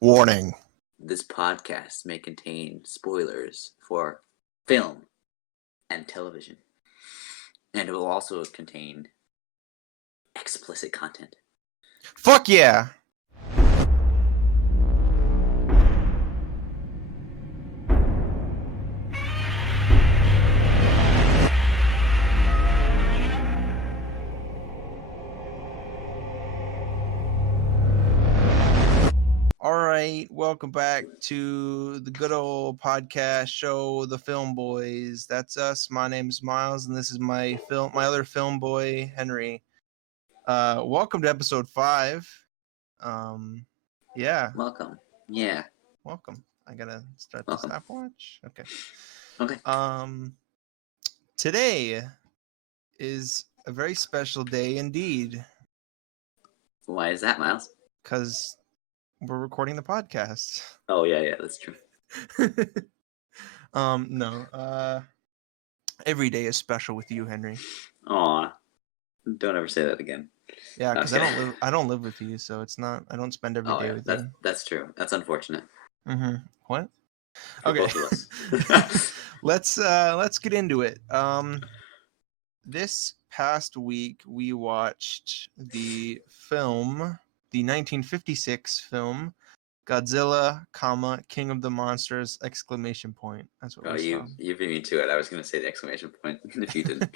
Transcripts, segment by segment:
Warning. This podcast may contain spoilers for film and television, and it will also contain explicit content. Fuck yeah. All right, welcome back to the good old podcast show, The Film Boys. That's us. My name's Miles, and this is my other film boy, Henry. Welcome to episode 5. Yeah, Welcome. Yeah. welcome. I gotta start the Welcome. stopwatch. Okay. Okay. Today is a very special day indeed, Why is that, Miles? because we're recording the podcast. Oh, yeah, that's true. No. Every day is special with you, Henry. Aw. Don't ever say that again. Yeah, because Okay. I don't live with you, so it's not. I don't spend every Oh, day yeah. with you. That's true. That's unfortunate What? for Okay. both of us. Let's get into it. This past week we watched the 1956 film Godzilla, King of the Monsters! Exclamation point. That's what Oh, we saw. you beat me to it. I was going to say the exclamation point if you didn't.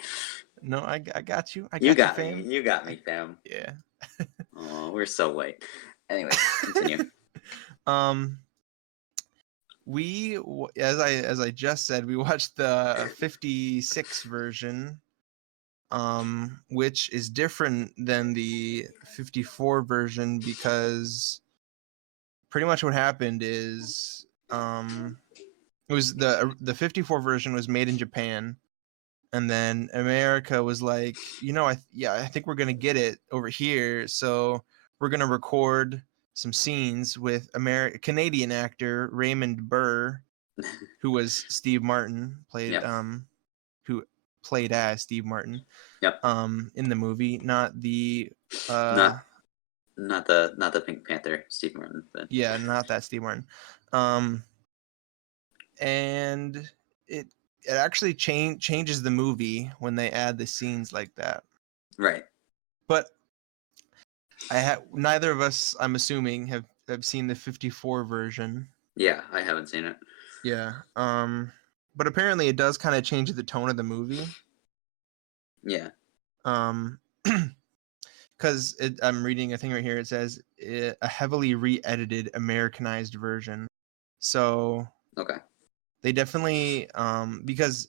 No, I got you. I You got you, got me. fam. You got me, fam. Yeah. Oh, we're so white. Anyway, continue. We, as I just said, we watched the 56 version, which is different than the 54 version because pretty much what happened is it was the 54 version was made in Japan, and then America was like, I think we're gonna get it over here, so we're gonna record some scenes with Canadian actor Raymond Burr, who was Steve Martin, Yep. who played as Steve Martin, Yep. in the movie, not the Not the Pink Panther, Steve Martin. But yeah, not that Steve Martin, and it actually changes the movie when they add the scenes like that. right. But neither of us, I'm assuming, have seen the 54 version. Yeah, I haven't seen it. Yeah. But apparently it does kind of change the tone of the movie. Yeah. Because I'm reading a thing right here. It says a heavily re-edited Americanized version. So Okay. they definitely, because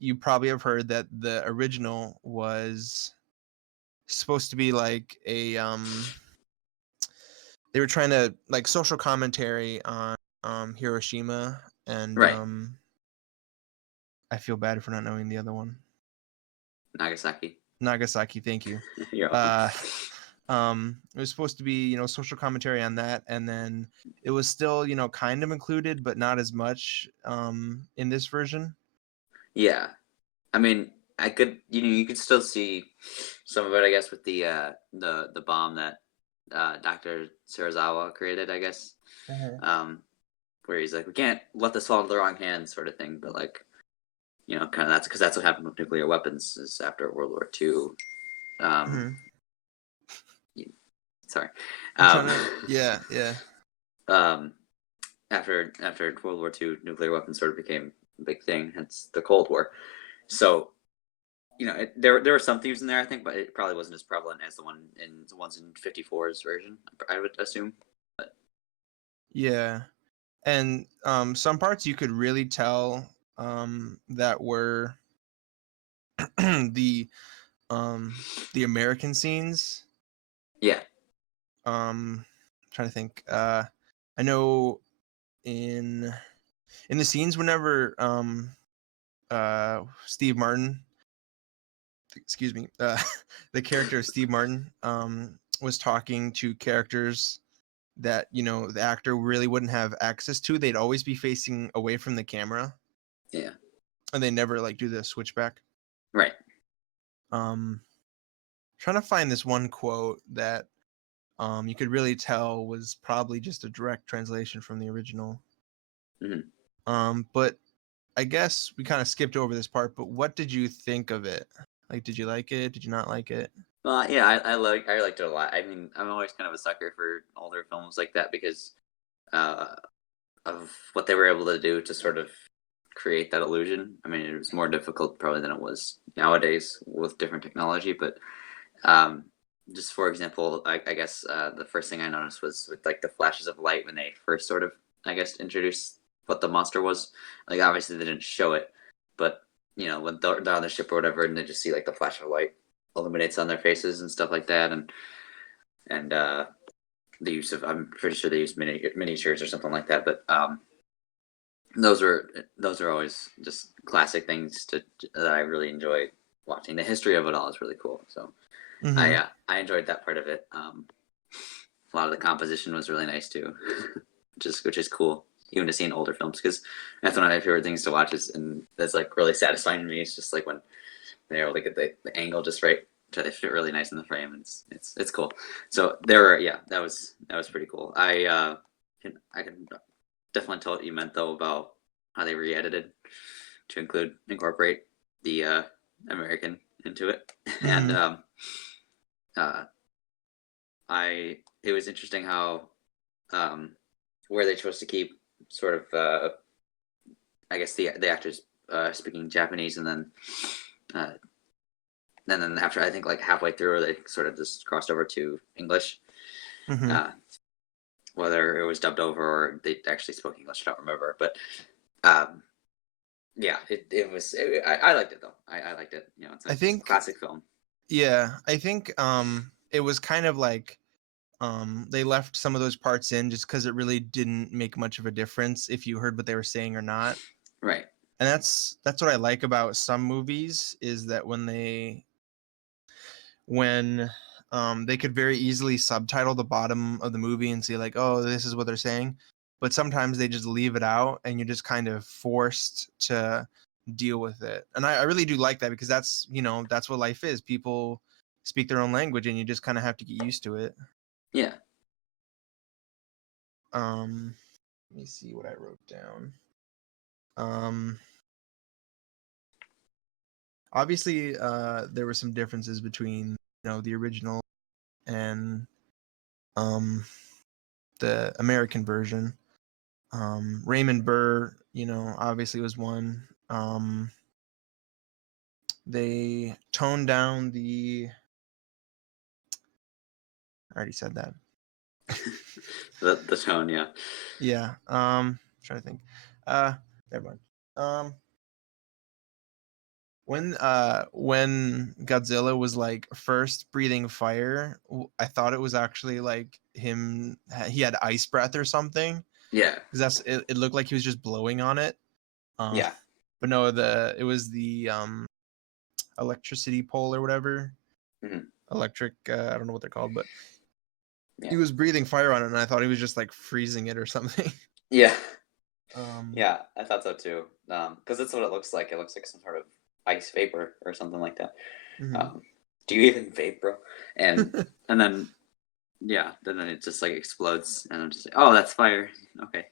you probably have heard that the original was supposed to be like a they were trying to like social commentary on Hiroshima and Right. I feel bad for not knowing the other one. Nagasaki. Thank you. You're welcome. It was supposed to be, social commentary on that, and then it was still, kind of included, but not as much in this version. Yeah. I mean, I could, you could still see some of it, I guess, with the bomb that Dr. Sarazawa created, I guess. Where he's like, we can't let this fall into the wrong hands, sort of thing. But like, kind of that's because that's what happened with nuclear weapons is after World War II. Sorry. Yeah. After World War II, nuclear weapons sort of became a big thing, hence the Cold War. So, there were some themes in there, I think, but it probably wasn't as prevalent as the ones in 54's version, I would assume. But yeah, and some parts you could really tell that were the American scenes. Yeah. Trying to think. I know in the scenes whenever Steve Martin, excuse me, the character of Steve Martin was talking to characters that the actor really wouldn't have access to. They'd always be facing away from the camera. Yeah. And they never like do the switchback. Right. Trying to find this one quote that you could really tell was probably just a direct translation from the original. But I guess we kind of skipped over this part, but what did you think of it? Like, did you like it? Did you not like it? Well, yeah, I liked it a lot. I mean, I'm always kind of a sucker for older films like that because uh, of what they were able to do to sort of create that illusion. I mean, it was more difficult probably than it was nowadays with different technology. But just for example, I guess the first thing I noticed was with like the flashes of light when they first sort of, I guess, introduced what the monster was. Like obviously they didn't show it, but you know when they're on the ship or whatever, and they just see like the flash of light illuminates on their faces and stuff like that, and the use of, I'm pretty sure they use miniatures or something like that, but those are always just classic things that I really enjoy watching. The history of it all is really cool. So I enjoyed that part of it. A lot of the composition was really nice too, which is cool. Even to see in older films, because that's one of my favorite things to watch is, and that's like really satisfying to me. It's just like when they're able to get the angle just right, so they fit really nice in the frame. And it's cool. So that was pretty cool. I can definitely tell what you meant though about how they re-edited to incorporate the American into it, and it was interesting how where they chose to keep sort of I guess the actors speaking Japanese, and then after I think like halfway through they sort of just crossed over to English. Whether it was dubbed over or they actually spoke English, I don't remember. But yeah, it was. I liked it though. I liked it. You know, it's a classic film. Yeah, I think it was kind of like they left some of those parts in just because it really didn't make much of a difference if you heard what they were saying or not. Right. And that's what I like about some movies, is that when they could very easily subtitle the bottom of the movie and say like, oh, this is what they're saying, but sometimes they just leave it out and you're just kind of forced to deal with it. And I really do like that, because that's what life is. People speak their own language and you just kind of have to get used to it. Yeah. Let me see what I wrote down. Obviously there were some differences between the original and the American version. Raymond Burr, obviously was one. They toned down I already said that. the tone, yeah. Yeah. Trying to think. Never mind. When Godzilla was like first breathing fire, I thought it was actually like him. He had ice breath or something. Yeah. Because it looked like he was just blowing on it. Yeah. But no, it was the electricity pole or whatever. Electric, I don't know what they're called, but he was breathing fire on it, and I thought he was just like freezing it or something. Yeah. Yeah, I thought so too. Because that's what it looks like. It looks like some sort of ice vapor or something like that. Do you even vape, bro? And and then then it just like explodes, and I'm just like, oh, that's fire. Okay.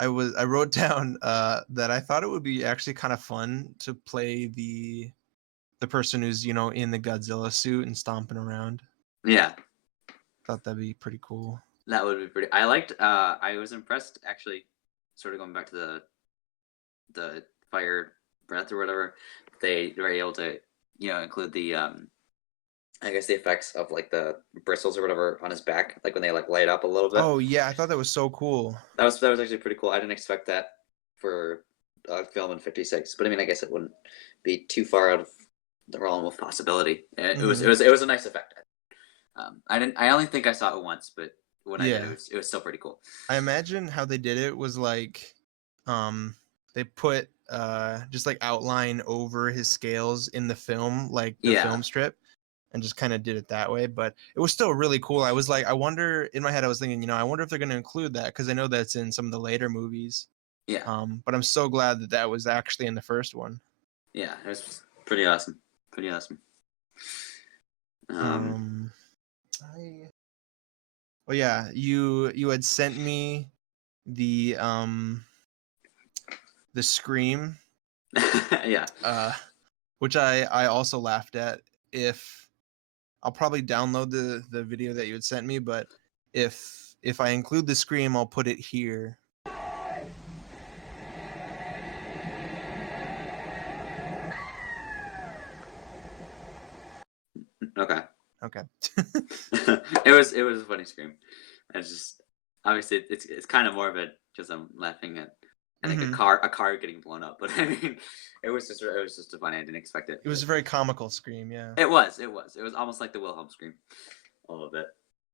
I wrote down that I thought it would be actually kind of fun to play the person who's in the Godzilla suit and stomping around. Yeah. Thought that'd be pretty cool. That would be pretty. I liked. I was impressed actually. Sort of going back to the fire breath or whatever, they were able to include the I guess the effects of like the bristles or whatever on his back, like when they like light up a little bit. Oh yeah, I thought that was so cool. That was actually pretty cool. I didn't expect that for a film in '56, but I mean, I guess it wouldn't be too far out of the realm of possibility. And it was a nice effect. I only think I saw it once, but when I did, it was still pretty cool. I imagine how they did it was like, they put just like outline over his scales in the film, like the film strip, and just kind of did it that way. But it was still really cool. I was like, I wonder, in my head, I was thinking, I wonder if they're going to include that, because I know that's in some of the later movies. Yeah. But I'm so glad that was actually in the first one. Yeah, it was pretty awesome. Pretty awesome. Um, I. Oh yeah, you had sent me the Scream, Yeah. which I also laughed at. If I'll probably download the video that you had sent me, but if I include the Scream, I'll put it here. Okay. Okay. It was a funny scream. It's just obviously it's kind of more of it because I'm laughing at I think Hmm. a car getting blown up, but I mean it was just a funny. I didn't expect it. It was a very comical Scream, yeah. It was almost like the Wilhelm scream a little bit.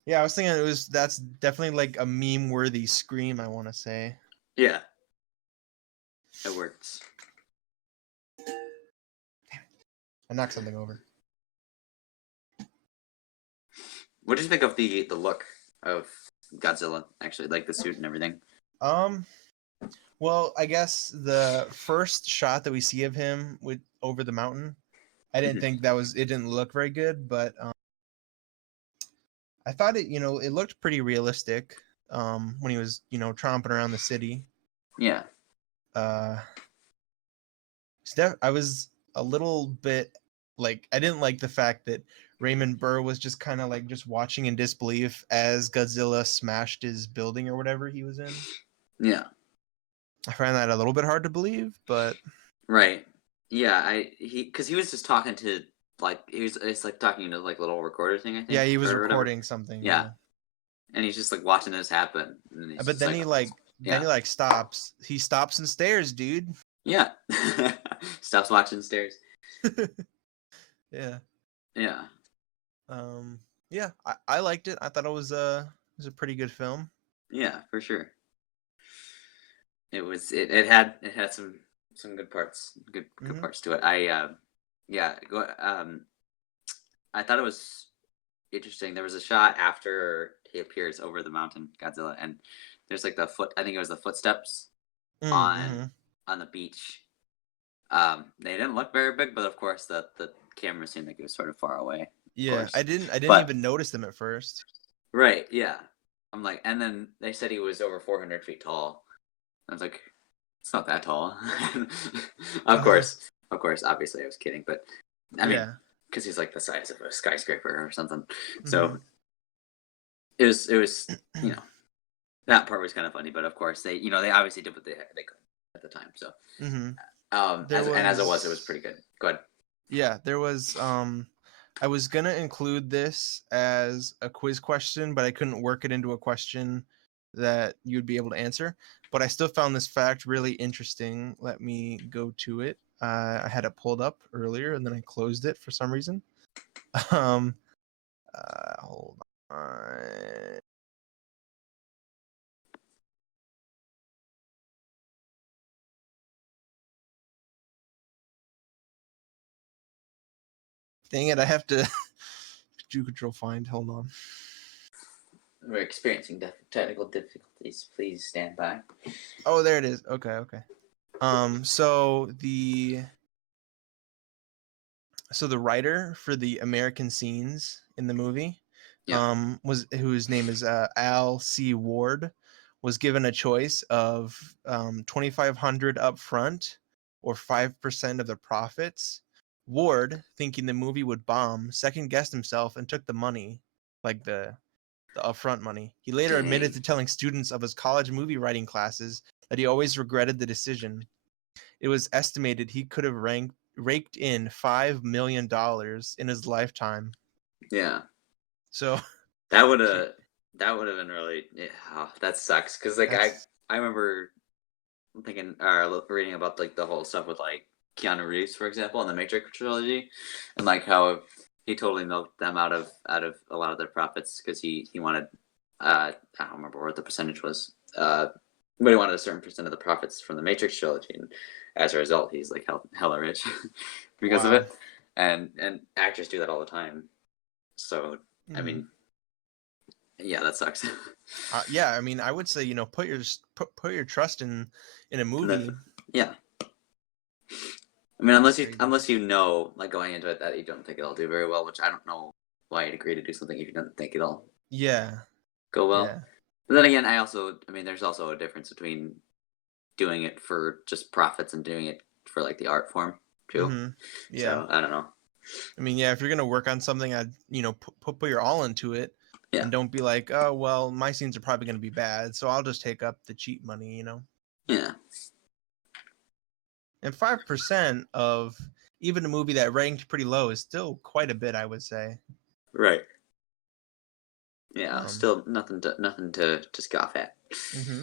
Yeah, I was thinking that's definitely like a meme worthy Scream, I want to say. Yeah, it works. I knocked something over. What did you think of the look of Godzilla? Actually, like the suit and everything. Well, I guess the first shot that we see of him with over the mountain, I didn't Mhm. think it didn't look very good, but I thought it looked pretty realistic when he was, tromping around the city. Yeah, Uh I was a little bit like I didn't like the fact that Raymond Burr was just kind of like just watching in disbelief as Godzilla smashed his building or whatever he was in. yeah, I find that a little bit hard to believe, but right. Yeah, because he was just talking to like it's like talking to like a little recorder thing I yeah, think he was or whatever. recording something, Yeah, yeah. and he's just like watching this happen, and he's But just like, then yeah, he like stops. He stops and stares, dude. yeah. Stops watching stairs. Yeah. Yeah, Um yeah, I liked it. I thought it was a pretty good film. yeah, for sure. It had some good parts, good Mhm. parts to it. Yeah, I thought it was interesting. There was a shot after he appears over the mountain, Godzilla, and there's like the foot. I think it was the footsteps Mhm. on the beach. They didn't look very big, but of course the camera seemed like it was sort of far away. Of Yeah, course, I didn't but even notice them at first. right, yeah. I'm like, and then they said he was over 400 feet tall. I was like, it's not that tall. Uh-huh. Of course, obviously I was kidding, but I mean, Yeah. because he's like the size of a skyscraper or something. So Mhm. it was, you know, that part was kind of funny, but of course they obviously did what they could at the time. So, Mhm. There as it was was pretty good. Go ahead. Yeah, there was I was gonna include this as a quiz question, but I couldn't work it into a question that you'd be able to answer. But I still found this fact really interesting. Let me go to it. I had it pulled up earlier and then I closed it for some reason. Um, Hold on. Dang it! I have to do control find. Hold on. We're experiencing technical difficulties. Please stand by. Oh, there it is. Okay, okay. So the writer for the American scenes in the movie, Yeah, was whose name is Al C. Ward, was given a choice of 2,500 up front or 5% of the profits. Ward, thinking the movie would bomb, second guessed himself and took the money, like the upfront money. He later admitted dang. to telling students of his college movie writing classes that he always regretted the decision. It was estimated he could have raked in $5 million in his lifetime. Yeah, So that would have that would have been really. Yeah, oh, that sucks. Cause like that's I remember thinking reading about like the whole stuff with like Keanu Reeves, for example, in the Matrix trilogy, and like how he totally milked them out of a lot of their profits because he wanted I don't remember what the percentage was, but he wanted a certain percent of the profits from the Matrix trilogy, and as a result, he's like hella rich because of wow. it, and actors do that all the time. So I Hmm. mean, yeah, that sucks. Yeah, I mean, I would say put your trust in a And movie. yeah, I mean, Crazy. unless you know, like going into it, that you don't think it'll do very well, which I don't know why you'd agree to do something if you don't think it'll Yeah. go well. Yeah. But then again, I mean, there's also a difference between doing it for just profits and doing it for like the art form too. Yeah. So I don't know. I mean, yeah, if you're gonna work on something, I'd put your all into it, Yeah, and don't be like, oh well, my scenes are probably gonna be bad, so I'll just take up the cheap money. yeah, And 5% of even a movie that ranked pretty low is still quite a bit, I would say. right. Yeah, Um. still nothing to scoff at. hmm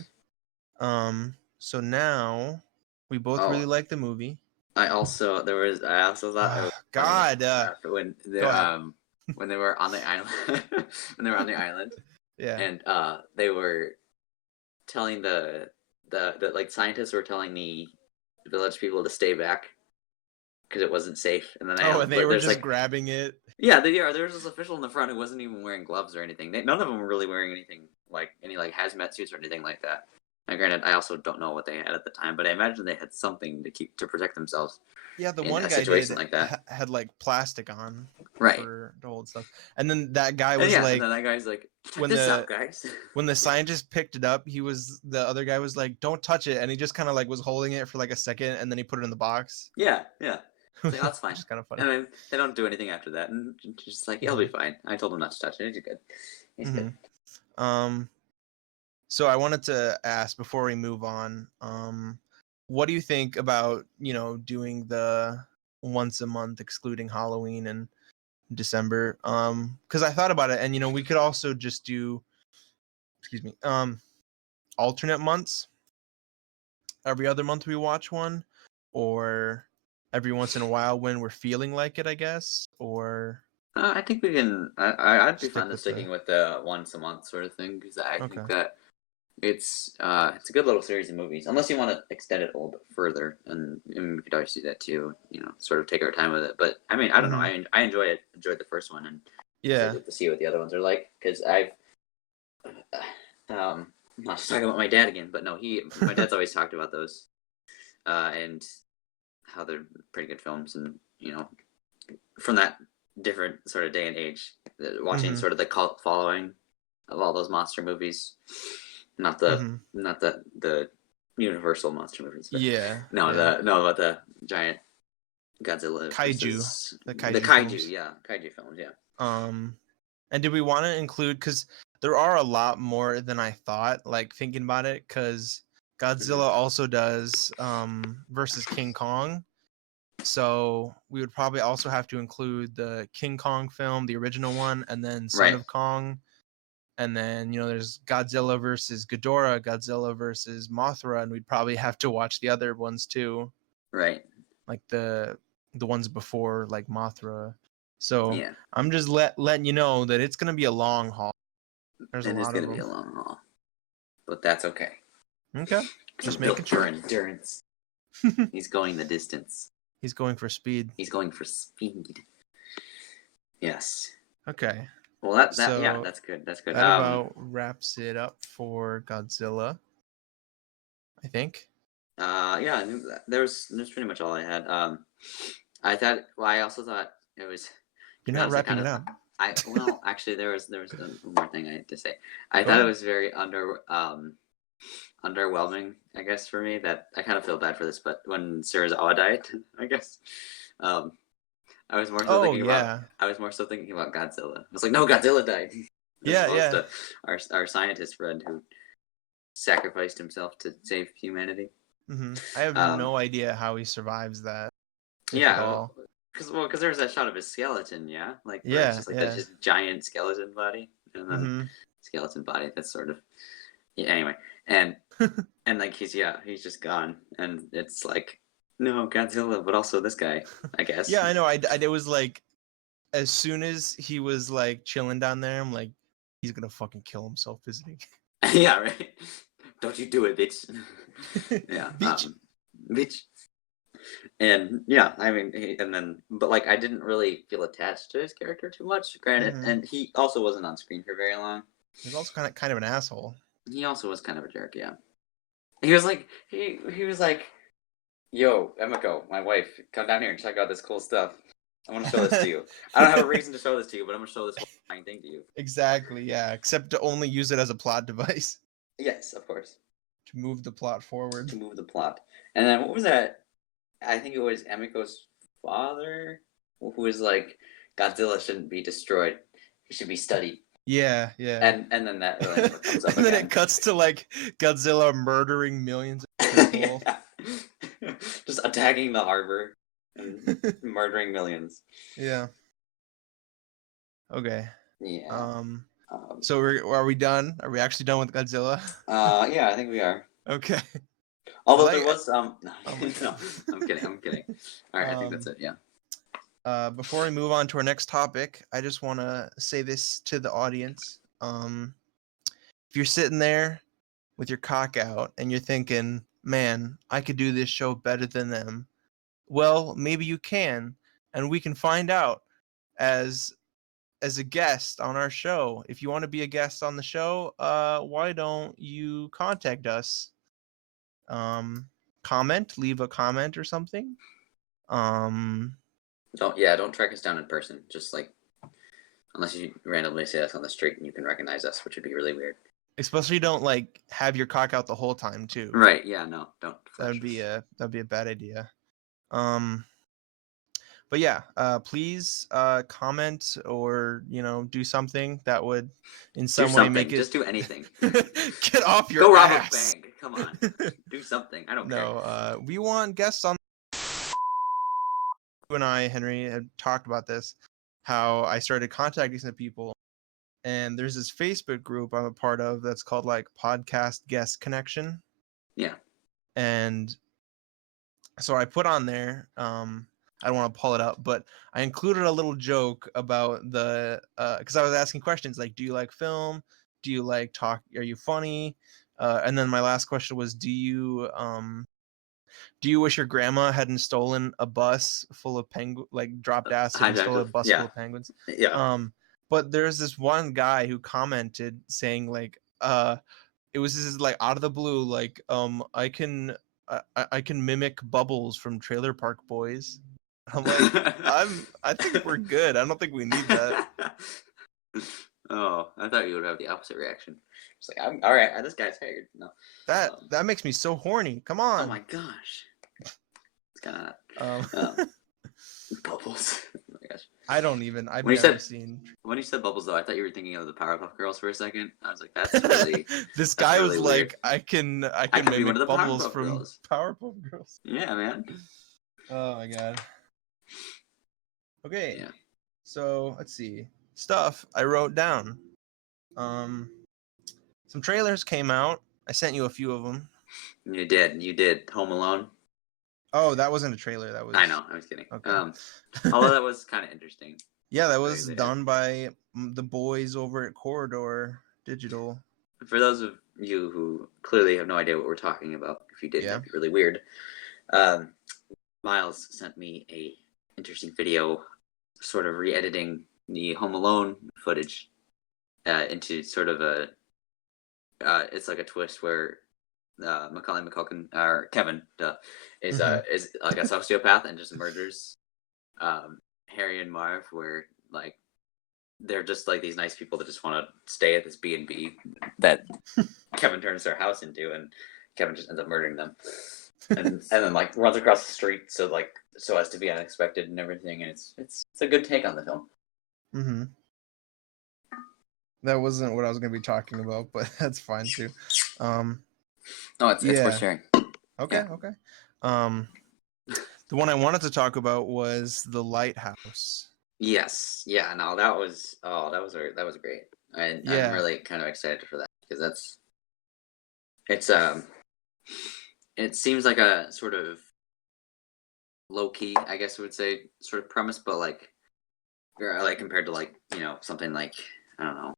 So now we both really Oh, like the movie. I also thought it was funny God. when Go ahead. when they were on the island when they were on the island Yeah. and they were telling the like scientists were telling the village people to stay back because it wasn't safe, and then Oh, and they but were there's just like grabbing it. yeah, there was this official in the front who wasn't even wearing gloves or anything. None of them were really wearing anything like any like hazmat suits or anything like that. And granted, I also don't know what they had at the time, but I imagine they had something to protect themselves Yeah, the in one a guy situation did like that. had like plastic on Right. for to hold stuff, and then that guy And was yeah, and like, then that guy's like, check when this out, the guys. when the scientist picked it up, the other guy was like, "Don't touch it," and he just kind of like was holding it for like a second, and then he put it in the box. Yeah, yeah. It's like, oh, that's Which fine. is kind of funny. And then they don't do anything after that, and just like, he'll hmm be fine. I told him not to touch it. He's good. He's hmm good. Um, so I wanted to ask before we move on, what do you think about doing the once a month, excluding Halloween and December? Because I thought about it, and we could also just do, excuse me, alternate months. Every other month we watch one, or every once in a while when we're feeling like it, I guess, or I think we can. I'd be stick fine with with the sticking with the once a month sort of thing because I think okay. that it's a good little series of movies. Unless you want to extend it a little bit further, and we could always do that too. Sort of take our time with it. But I mean, I don't know. hmm I enjoy it. Enjoyed the first one, and Yeah. excited to see what the other ones are like because I've I'm not just talking about my dad again, but no, my dad's always talked about those, and how they're pretty good films, and from that different sort of day and age, watching hmm sort of the cult following of all those monster movies, not the hmm not the Universal monster movies, but Yeah. no, Yeah. about the giant Godzilla Kaiju, versus the the kaiju kaiju, films. yeah, kaiju films, yeah. Um, and did we want to include, because there are a lot more than I thought, like thinking about it, because Godzilla Mhm. also does versus King Kong. So we would probably also have to include the King Kong film, the original one, and then Son Right, of Kong. And then, there's Godzilla versus Ghidorah, Godzilla versus Mothra, and we'd probably have to watch the other ones too, right, like the ones before, like Mothra. So yeah. I'm just letting you know that it's gonna be a long haul. There's a It is lot of going to be them. a long haul, but that's okay. Okay, Because just I'm making built for sure. endurance. He's going the distance. He's going for speed. He's going for speed. Yes. Okay, Well, yeah, so that's good. That's good. that about wraps it up for Godzilla, I think. Yeah, I think there's pretty much all I had. I also thought it was, to You're be not honest, wrapping it up. well, actually, there was one more thing I had to say. I Go thought it ahead. was very underwhelming, I guess, for me. That I kind of feel bad for this, but when Serizawa died, I guess, um, I was more so Oh thinking about yeah, I was more so thinking about Godzilla. I was like, no, Godzilla died, as yeah, opposed yeah. to our scientist friend who sacrificed himself to save humanity. I have Um, no idea how he survives that, if at yeah, all. because there was that shot of his skeleton, yeah, like where it's Yeah, just like that yeah. just giant skeleton body, and then Mm-hmm. skeleton body that's sort of yeah. Anyway, and like he's just gone, and it's like no Godzilla, but also this guy, I guess. Yeah, I know. It was like, as soon as he was like chilling down there, I'm like, he's gonna fucking kill himself, isn't Yeah, right. Don't you do it, bitch. he? Yeah, Beach. bitch. And yeah, I mean, but like, I didn't really feel attached to his character too much. Granted, Mm-hmm. and he also wasn't on screen for very long. He's also kind of an asshole. He also was kind of a jerk. Yeah, he was like, he was like, Yo, Emiko, my wife, come down here and check out this cool stuff. I want to show this to you. I don't have a reason to show this to you, but I'm going to show this one thing to you. Exactly, yeah. Except to only use it as a plot device. Yes, of course. To move the plot forward. To move the plot. And then what was that? I think it was Emiko's father who was like, Godzilla shouldn't be destroyed. He should be studied. Yeah. And then that really never comes up and then again. it cuts to like Godzilla murdering millions of people. Just attacking the harbor and murdering millions. Yeah. Okay. Yeah. So are we done? Are we actually done with Godzilla? Yeah, I think we are. Okay. Although there was no, no, I'm kidding. All right, I think that's it. Yeah. Before we move on to our next topic, I just want to say this to the audience. If you're sitting there with your cock out and you're thinking, man, I could do this show better than them. Well, maybe you can, and we can find out as a guest on our show. If you want to be a guest on the show, why don't you contact us? Leave a comment or something. Don't track us down in person. Just like, unless you randomly see us on the street and you can recognize us, which would be really weird. Especially don't like have your cock out the whole time too. Right? Yeah. No. Don't. That'd be a bad idea. But yeah, please comment or do something that would in some way make it. Just do anything. Get off your Go ass. rob a bank. Come on, do something. I don't care. No, we want guests on. You and I, Henry, had talked about this. How I started contacting some people, and there's this Facebook group I'm a part of that's called like Podcast Guest Connection. Yeah. And so I put on there. I don't want to pull it up, but I included a little joke about because I was asking questions like, do you like film? Do you like talk? Are you funny? And then my last question was, do you wish your grandma hadn't stolen a bus full of dropped acid and stole a bus full of penguins? Yeah. But there's this one guy who commented saying like, it was just like out of the blue, like, I can mimic Bubbles from Trailer Park Boys. I'm like, I think we're good. I don't think we need that. Oh, I thought you would have the opposite reaction. It's like, I'm all right. This guy's hired. No, that makes me so horny. Come on. Oh my gosh, it's kind of Bubbles. Oh my gosh. I've never seen. When you said Bubbles, though, I thought you were thinking of the Powerpuff Girls for a second. I was like, that's really. This guy was really weird. like, I can be one of the Bubbles Powerpuff from Girls. Powerpuff Girls. Yeah, man. Oh my god. Okay. Yeah. So let's see. Stuff I wrote down. Some trailers came out. I sent you a few of them. You did. Home Alone. Oh, that wasn't a trailer. That was. I know. I was kidding. Okay. Although that was kind of interesting. Yeah, that was done by the boys over at Corridor Digital. For those of you who clearly have no idea what we're talking about, if you did, that'd be really weird. Miles sent me a interesting video, sort of re-editing the Home Alone footage into sort of a. It's like a twist where Macaulay Culkin or Kevin is like a sociopath and just murders Harry and Marv, where like they're just like these nice people that just want to stay at this B&B that Kevin turns their house into, and Kevin just ends up murdering them, and then like runs across the street so as to be unexpected and everything, and it's a good take on the film. Mm-hmm. That wasn't what I was going to be talking about, but that's fine too. It's worth sharing. Okay. The one I wanted to talk about was The Lighthouse. Yes. Yeah. No, that was great. I'm really kind of excited for that because it seems like a sort of low key, I guess I would say, sort of premise, but like compared to like something like I don't know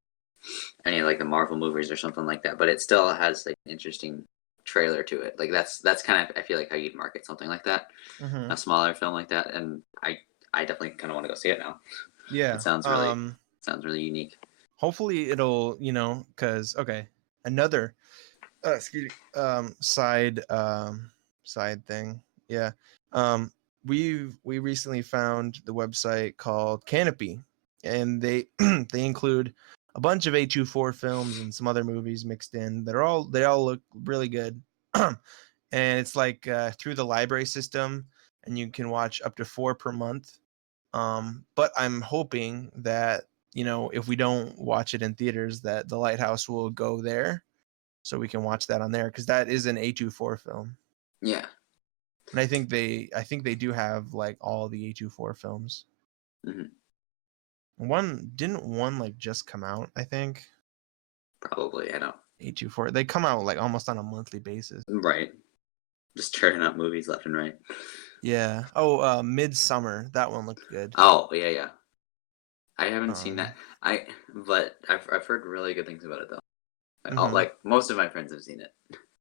any of like the Marvel movies or something like that, but it still has like an interesting trailer to it. Like that's kind of I feel like how you'd market something like that, a smaller film like that, and I definitely kind of want to go see it now. Yeah, it sounds really unique. Hopefully it'll because another side thing Yeah. Um, we recently found the website called Kanopy, and they they include a bunch of A24 films and some other movies mixed in. They all look really good. And it's like through the library system, and you can watch up to 4 per month. But I'm hoping that, if we don't watch it in theaters, that The Lighthouse will go there so we can watch that on there, because that is an A24 film. Yeah. And I think they do have like all the A24 films. Hmm. One like just come out, I think. Probably. I don't. A24. They come out like almost on a monthly basis. Right. Just churning out movies left and right. Yeah. Oh, Midsummer. That one looked good. Oh, yeah, yeah. I haven't seen Um, that. But I've heard really good things about it though. mhm. Like most of my friends have seen it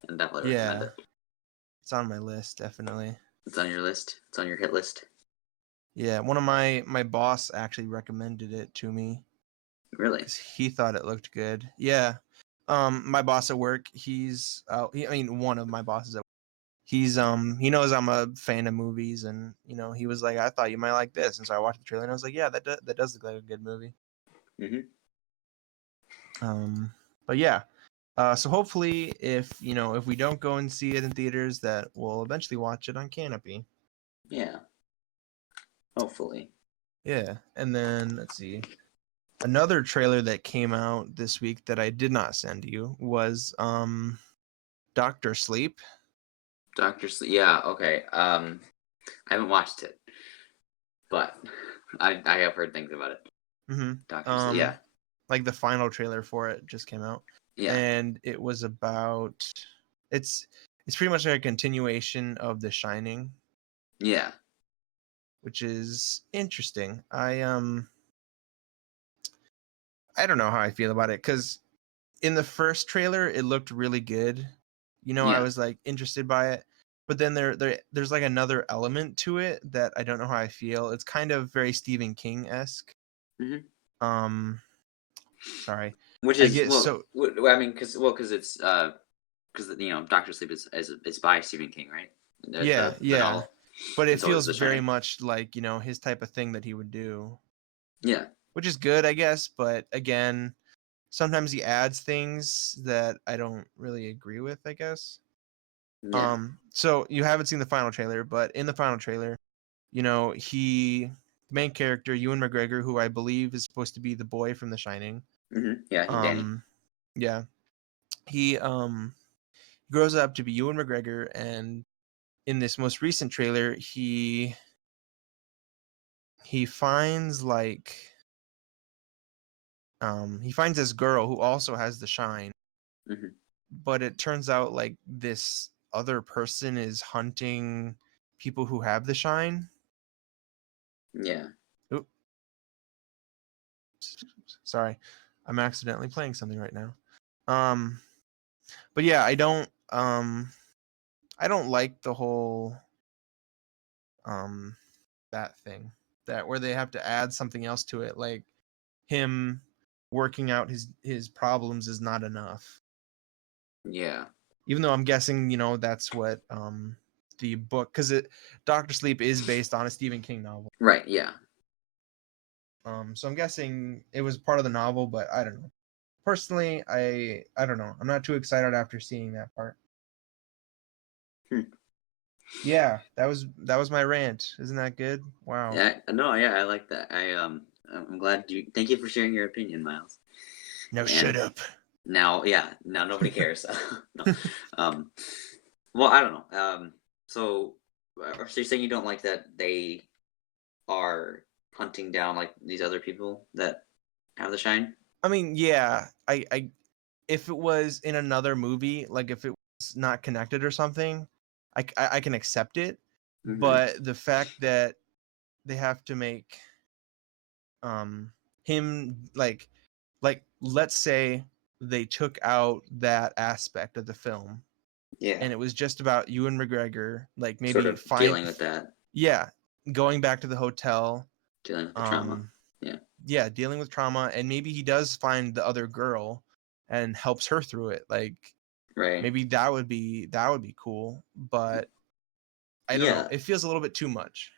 and definitely recommend Yeah. it. It's on my list, definitely. It's on your list. It's on your hit list. Yeah, one of my boss actually recommended it to me Really? because he thought it looked good. Yeah. My boss at work, one of my bosses at he knows I'm a fan of movies, and he was like, I thought you might like this, and so I watched the trailer and I was like, yeah, that does look like a good movie. Hmm. But yeah, so hopefully, if we don't go and see it in theaters, that we'll eventually watch it on Kanopy. Yeah. Hopefully. Yeah, and then let's see. Another trailer that came out this week that I did not send you was Doctor Sleep. Doctor Sleep. Yeah. Okay. I haven't watched it, but I have heard things about it. Mm-hmm. Doctor Sleep. Yeah. Like the final trailer for it just came out, Yeah. and it was about it's it's pretty much like a continuation of The Shining, Yeah. which is interesting. I don't know how I feel about it, because in the first trailer it looked really good. I Yeah. was like interested by it, but then there's like another element to it that I don't know how I feel. It's kind of very Stephen King-esque. Hmm. Um, sorry, Which I is get well, so I mean, because it's because Doctor Sleep is by Stephen King, right? yeah, The yeah, novel, but it and so is feels The very Shining. much like his type of thing that he would do, Yeah. which is good, I guess. But again, sometimes he adds things that I don't really agree with, I guess. Yeah. So you haven't seen the final trailer, but in the final trailer, the main character, Ewan McGregor, who I believe is supposed to be the boy from The Shining. Hmm. Yeah. Danny. Um, yeah, he grows up to be Ewan McGregor, and in this most recent trailer, he finds he finds this girl who also has the shine, Hmm. but it turns out like this other person is hunting people who have the shine. Yeah. Oop, sorry, I'm accidentally playing something right now. Um, but yeah, I don't like the whole um that thing, that where they have to add something else to it, like him working out his problems is not enough. Yeah. Even though I'm guessing, that's what the book, because it Doctor Sleep is based on a Stephen King novel. Right. Yeah. So I'm guessing it was part of the novel, but I don't know. Personally, I don't know. I'm not too excited after seeing that part. Hmm. Yeah, that was my rant. Isn't that good? Wow. Yeah. No. Yeah. I like that. I'm glad you. Thank you for sharing your opinion, Miles. Now shut And up. now, yeah. Now nobody cares. No. Um. Well, I don't know. So you're saying you don't like that they are hunting down like these other people that have the shine? I mean, yeah, I if it was in another movie, like if it was not connected or something, I can accept it. Hmm. But the fact that they have to make him like let's say they took out that aspect of the film, Yeah. and it was just about Ewan McGregor, like Sort maybe of dealing with that, yeah, going back to the hotel, dealing with the trauma. um Yeah. yeah, dealing with trauma, and maybe he does find the other girl and helps her through it. Like Right. maybe that would be cool, but I don't know. Yeah, It feels a little bit too much.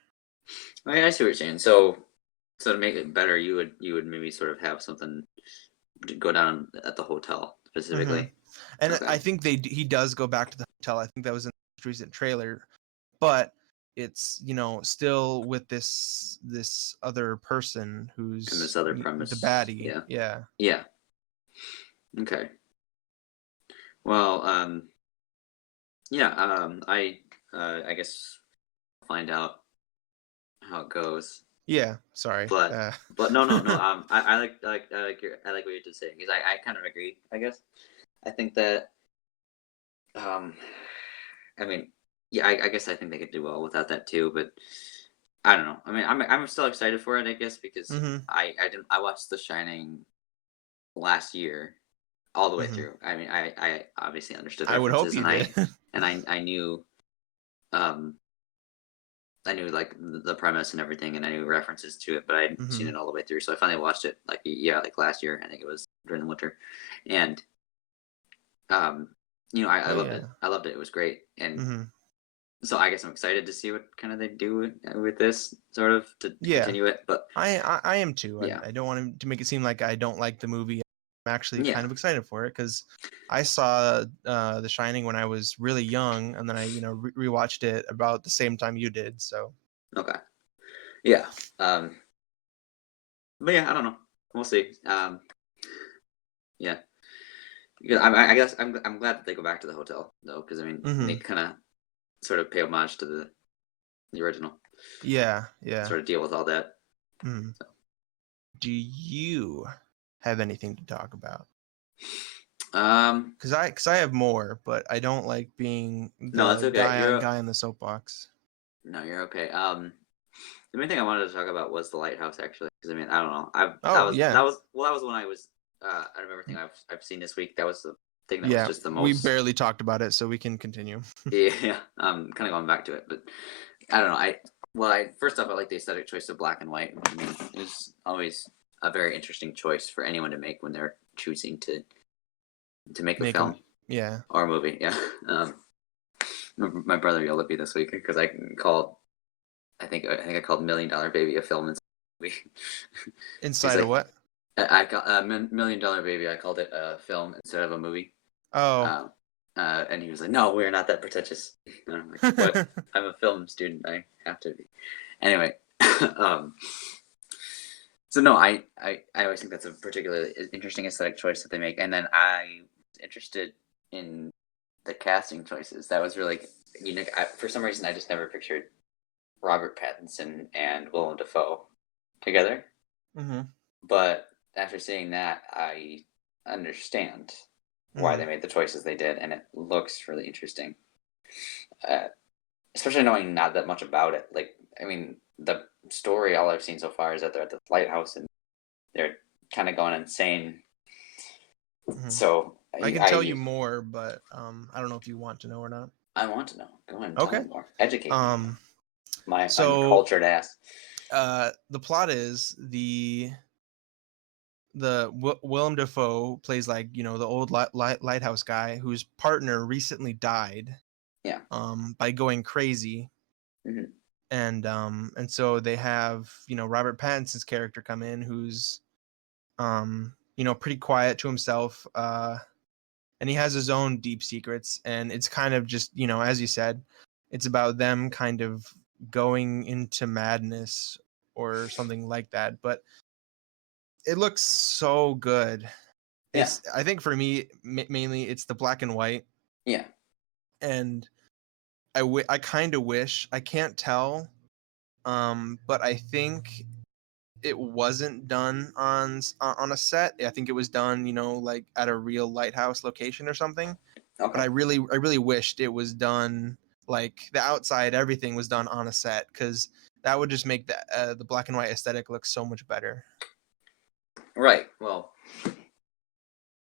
I see what you're saying. So to make it better, you would maybe sort of have something to go down at the hotel Hmm. specifically. And Okay. I think he does go back to the hotel. I think that was in the most recent trailer, but it's still with this other person And who's this other the premise. baddie. Yeah. Yeah. Yeah. Okay. Well, yeah. I guess find out how it goes. Yeah. Sorry. But no. I like what you just saying because I kind of agree. I guess I think that um, I mean, yeah, I guess I think they could do well without that too. But I don't know. I mean, I'm still excited for it. I guess because Hmm. I watched The Shining last year all the way Hmm. through. I mean, I obviously understood I would hope references you and did. I knew um like the premise and everything, and I knew references to it, but I hadn't seen Hmm. it all the way through. So I finally watched it like last year. I think it was during the winter, and um, I Oh loved it. yeah. I loved it. It was great, and Hmm. so I guess I'm excited to see what kind of they do with this sort of to Yeah. continue it. But I am too. yeah, I don't want him to make it seem like I don't like the movie. I'm actually yeah, kind of excited for it because I saw The Shining when I was really young, and then I rewatched it about the same time you did. So okay, yeah. But yeah, I don't know. We'll see. Yeah, yeah. I guess I'm glad that they go back to the hotel though, because I mean they hmm. kind of sort of pay homage to the original, Yeah, yeah. sort of deal with all that. Mm. Do you have anything to talk about? Um, Because I have more, but I don't like being no, that's the okay. guy on the soapbox. No, you're okay. The main thing I wanted to talk about was the lighthouse actually, because I mean I don't know. I Oh yeah, that was when I was I remember thing I've seen this week. That was the thing that was yeah. just the We most. barely talked about it, so we can continue. Yeah, I'm kind of going back to it, but I don't know. I first off I like the aesthetic choice of black and white. I mean, it's always a very interesting choice for anyone to make when they're choosing to make a Make them. film Yeah. or a movie. Yeah. My brother yelled at me this week because I called. I think I called $1 Million Baby a film instead of a movie. He's Inside of like, what? I call $1 Million Baby. I called it a film instead of a movie. Oh. Um, and he was like, "No, we're not that pretentious." And I'm like, "But I'm a film student. I have to be." Anyway, um, so no, I always think that's a particularly interesting aesthetic choice that they make. And then I was interested in the casting choices. That was really unique. For some reason, I just never pictured Robert Pattinson and Willem Dafoe together. Hmm. But after seeing that, I understand why Hmm. they made the choices they did, and it looks really interesting. Uh, Especially knowing not that much about it. Like, I mean, the story all I've seen so far is that they're at the lighthouse and they're kind of going insane. Hmm. So I can tell you more, but I don't know if you want to know or not. I want to know. Go ahead and tell Okay. me more. Educate me. Um. My So uncultured ass. the plot is Willem Dafoe plays like the old lighthouse guy whose partner recently died Yeah. by going crazy, Hmm. and so they have Robert Pattinson's character come in who's pretty quiet to himself, and he has his own deep secrets, and it's kind of just as you said, it's about them kind of going into madness or something like that, but it looks so good. Yeah. I think for me mainly it's the black and white, Yeah. and I kind of wish, I can't tell, but I think it wasn't done on a set. I think it was done like at a real lighthouse location or something, but Okay. I really wished it was done, like the outside, everything was done on a set, because that would just make the black and white aesthetic look so much better. Right. Well,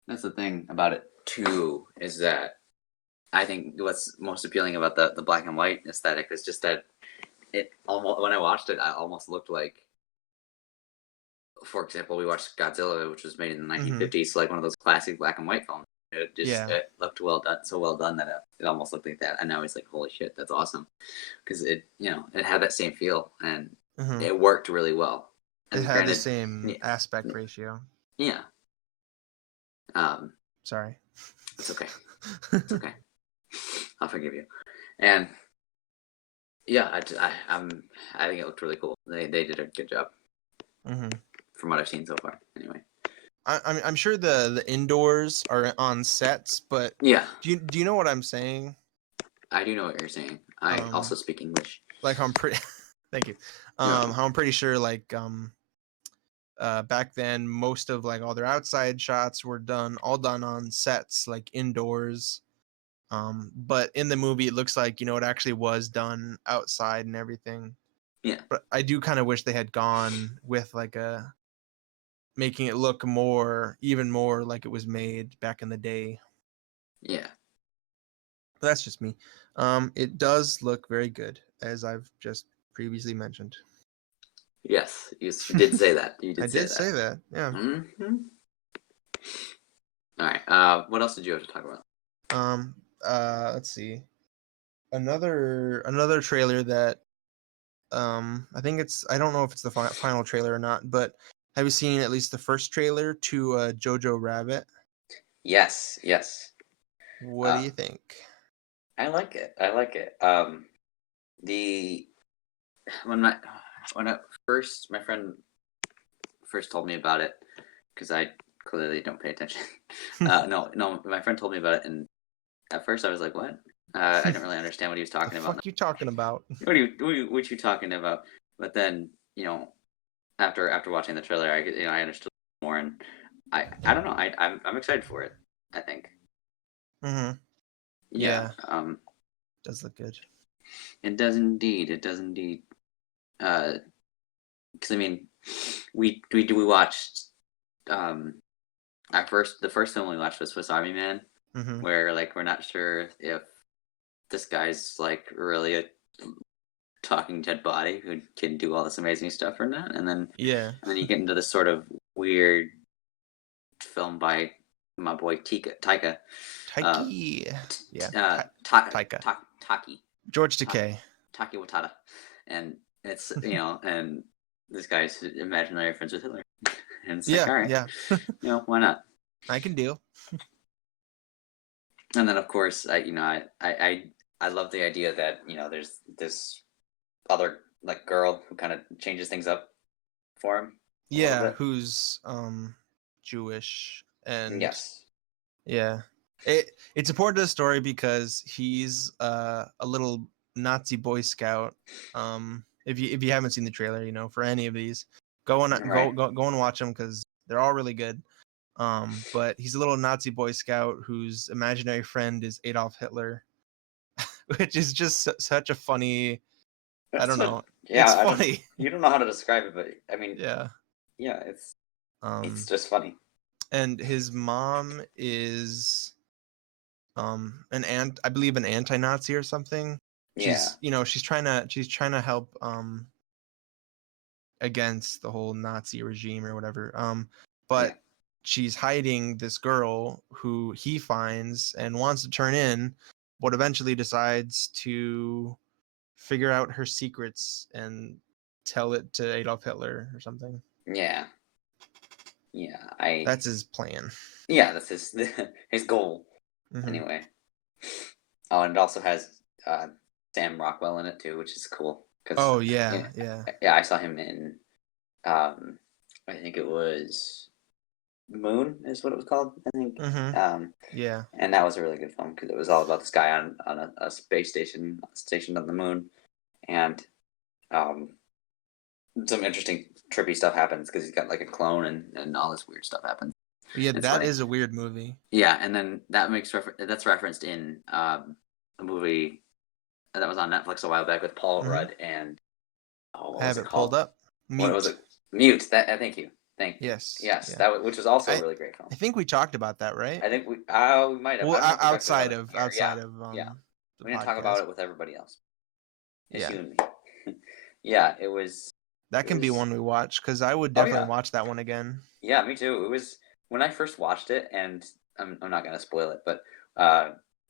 that's the thing about it too, is that I think what's most appealing about the black and white aesthetic is just that it almost when I watched it, I almost looked like, for example, we watched Godzilla, which was made in the Hmm. 1950s, so like one of those classic black and white films. It looked well done, so well done that it almost looked like that. And I was like, holy shit, that's awesome, because it had that same feel and it worked really well. It And had the same aspect ratio. Yeah. Sorry. It's okay. It's okay. I'll forgive you. And yeah, I think it looked really cool. They did a good job. From what I've seen so far, anyway. I'm sure the indoors are on sets, but yeah. Do you know what I'm saying? I do know what you're saying. I also speak English. Like I'm pretty. Thank you. How I'm pretty sure like back then most of like all their outside shots were all done on sets, like indoors. But in the movie it looks like it actually was done outside and everything. Yeah. But I do kind of wish they had gone with like making it look even more like it was made back in the day. Yeah. But that's just me. It does look very good, as I've just previously mentioned. Yes, you did say that. You did I did say that. Yeah. All right. What else did you have to talk about? Let's see. Another trailer that I think I don't know if it's the final trailer or not, but have you seen at least the first trailer to Jojo Rabbit? Yes. What do you think? I like it. When my friend first told me about it, because I clearly don't pay attention. No, my friend told me about it, and at first I was like, "What?" I didn't really understand what he was talking about. What you talking about? What you talking about? But then, after watching the trailer, I understood more, and I don't know. I'm excited for it. I think. Yeah. Does look good. It does indeed. Because I mean, we watched the first film we watched was Swiss Army Man, where like we're not sure if this guy's like really a talking dead body who can do all this amazing stuff or not, and then you get into this sort of weird film by my boy Taika. Taki. George Takei. Taki Watada, and it's and this guy's imaginary friends with Hitler, and it's like, all right, why not? I can deal. And then of course, I love the idea that there's this other like girl who kind of changes things up for him. Yeah, who's Jewish and yes. Yeah. It's important to the story because he's a little Nazi Boy Scout. If you haven't seen the trailer, for any of these, go and watch them because they're all really good. But he's a little Nazi Boy Scout whose imaginary friend is Adolf Hitler, which is just such a funny. I don't know. It's funny. You don't know how to describe it, but I mean, yeah, it's just funny. And his mom is I believe an anti-Nazi or something. She's she's trying to help against the whole Nazi regime or whatever. But she's hiding this girl who he finds and wants to turn in, but eventually decides to figure out her secrets and tell it to Adolf Hitler or something. Yeah. That's his plan. Yeah, that's his goal. Anyway. Oh, and it also has Sam Rockwell in it too, which is cool. Yeah. I saw him in I think it was Moon is what it was called, I think. Yeah. And that was a really good film because it was all about this guy on a space station stationed on the moon, and some interesting trippy stuff happens because he's got like a clone and all this weird stuff happens. Yeah, that is a weird movie. Yeah, and then that's referenced in a movie that was on Netflix a while back with Paul Rudd and what was it called? Pulled up. Mute. What was it? Mute. Thank you. Yes. That which was also a really great film. I think we talked about that, right? I think we might have. Well, outside of we didn't talk about it with everybody else. It's you and me. Yeah, it was. That can be one we watch because I would definitely watch that one again. Yeah, me too. It was when I first watched it, and I'm not gonna spoil it, but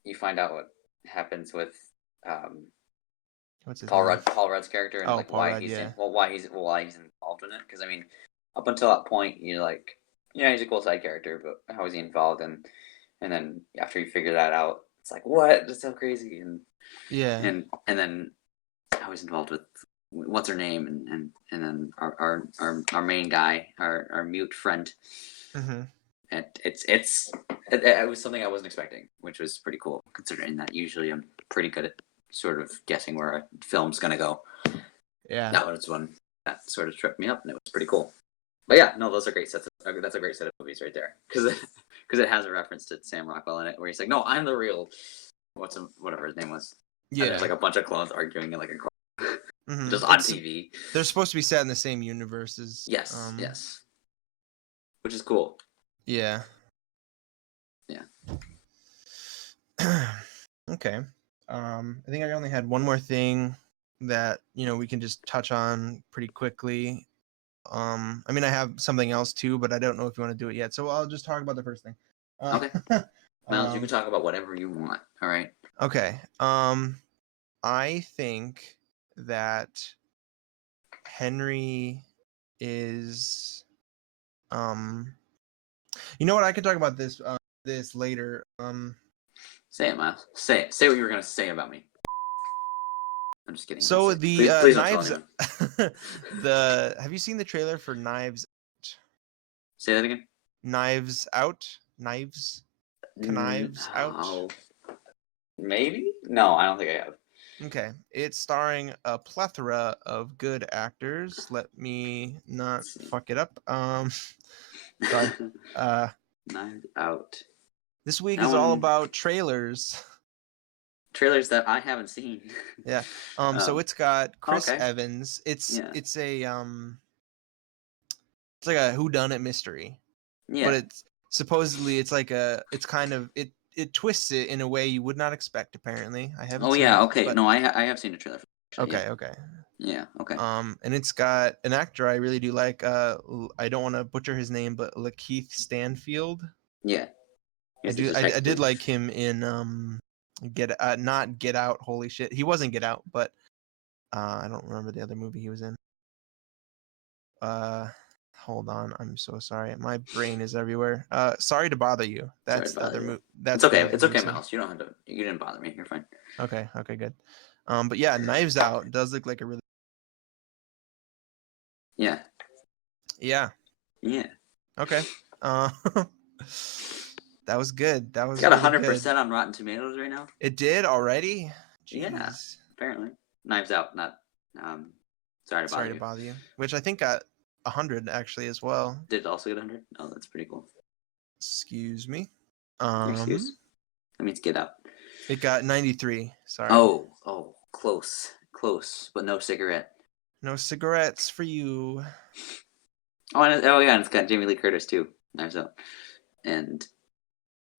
you find out what happens with What's his name? Paul Rudd's character and Oh, like Paul Rudd, yeah. why he's involved in it. Because I mean, up until that point, you're like, yeah, he's a cool side character, but how is he involved? And then after you figure that out, it's like, what? That's so crazy. Yeah. And then how he's involved with what's her name and then our main guy, our mute friend. Mm-hmm. And it was something I wasn't expecting, which was pretty cool considering that usually I'm pretty good at sort of guessing where a film's gonna go. Yeah. That was one that sort of tripped me up, and it was pretty cool. But yeah, no, those are great sets. That's a great set of movies right there because it has a reference to Sam Rockwell in it, where he's like, "No, I'm the real whatever his name was." Yeah. And there's like a bunch of clones arguing in like a car, just on TV. They're supposed to be set in the same universes. Yes, yes, which is cool. Yeah. Yeah. Okay. I think I only had one more thing that we can just touch on pretty quickly. I mean, I have something else too, but I don't know if you want to do it yet. So I'll just talk about the first thing. Okay. Miles, you can talk about whatever you want. All right. Okay. I think that Henry is. You know what? I could talk about this later. Say it, Miles. Say it. Say what you were gonna say about me. I'm just kidding. So the please Knives. Have you seen the trailer for Knives Out? Say that again. Knives Out. Knives. Knives Out. Oh, maybe. No, I don't think I have. Okay, it's starring a plethora of good actors. Let me not fuck it up. Sorry. Knives Out. This week is all about trailers. Trailers that I haven't seen. Yeah. So it's got Chris okay. Evans. It's like a whodunit mystery. Yeah. But it's supposedly it twists it in a way you would not expect. Apparently, I haven't. seen it, okay. But... No, I have seen a trailer. Okay. Yeah. Okay. Yeah. Okay. And it's got an actor I really do like. I don't want to butcher his name, but Lakeith Stanfield. Yeah. I did like him in not Get Out. Holy shit, he wasn't Get Out, but I don't remember the other movie he was in. Hold on, I'm so sorry. My brain is everywhere. Sorry to bother you. That's the other movie. That's okay. It's okay, Miles. You don't have to. You didn't bother me. You're fine. Okay. Okay. Good. But yeah, Knives Out does look like a really. Yeah. Yeah. Yeah. Okay. That was good. That was. It's got 100% on Rotten Tomatoes right now. It did already. Jeez. Yeah. Apparently, Knives Out. Not. Sorry to bother you. Which I think got 100 actually as well. Did it also get 100? Oh, that's pretty cool. Excuse me. Excuse? That means Get Out. It got 93. Sorry. Oh, close, but no cigarette. No cigarettes for you. Oh yeah, and it's got Jamie Lee Curtis too. Knives Out, and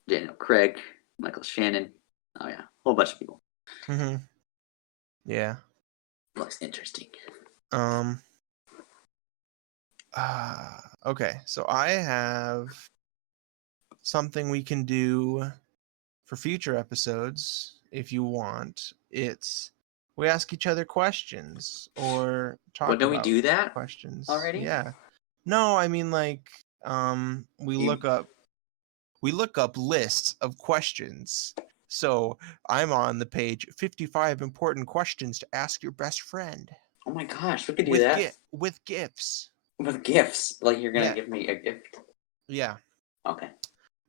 Daniel Craig, Michael Shannon. Oh yeah, whole bunch of people. Mm-hmm. Yeah. Looks interesting. Okay, so I have something we can do for future episodes if you want. It's we ask each other questions or talk about. Don't we do that questions already? Yeah. No, I mean like we look up lists of questions. So I'm on the page 55 important questions to ask your best friend. Oh my gosh, we could do that with gifts. With gifts, like you're gonna give me a gift. Yeah. Okay.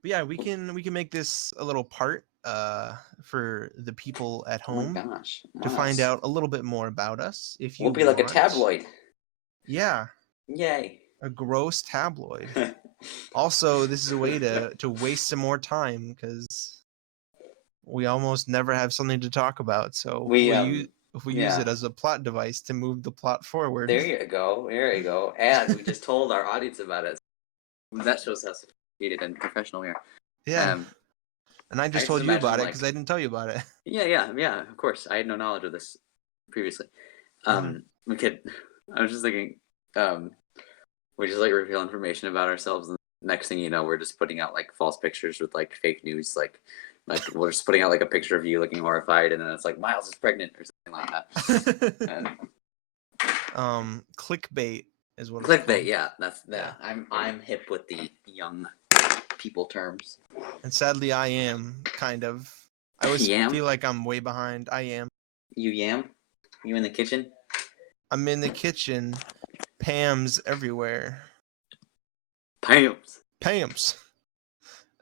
But yeah, we can make this a little part for the people at home. Oh my gosh. To find out a little bit more about us. If you we'll be like a tabloid. Yeah. Yay. A gross tabloid. Also, this is a way to waste some more time because we almost never have something to talk about. So if we use it as a plot device to move the plot forward. There you go. And we just told our audience about it. That shows how sophisticated and professional we are. Yeah. And I just told you about it because I didn't tell you about it. Yeah. Of course, I had no knowledge of this previously. We could. I was just thinking. We just like reveal information about ourselves and next thing you know, we're just putting out like false pictures with like fake news, like we're just putting out like a picture of you looking horrified, and then it's like Miles is pregnant or something like that. And, clickbait is what it's clickbait, called. yeah, that's yeah. I'm hip with the young people terms. And sadly, I am kind of. I always feel like I'm way behind. I am. You yam? You in the kitchen? I'm in the kitchen. Pam's everywhere. Pam's.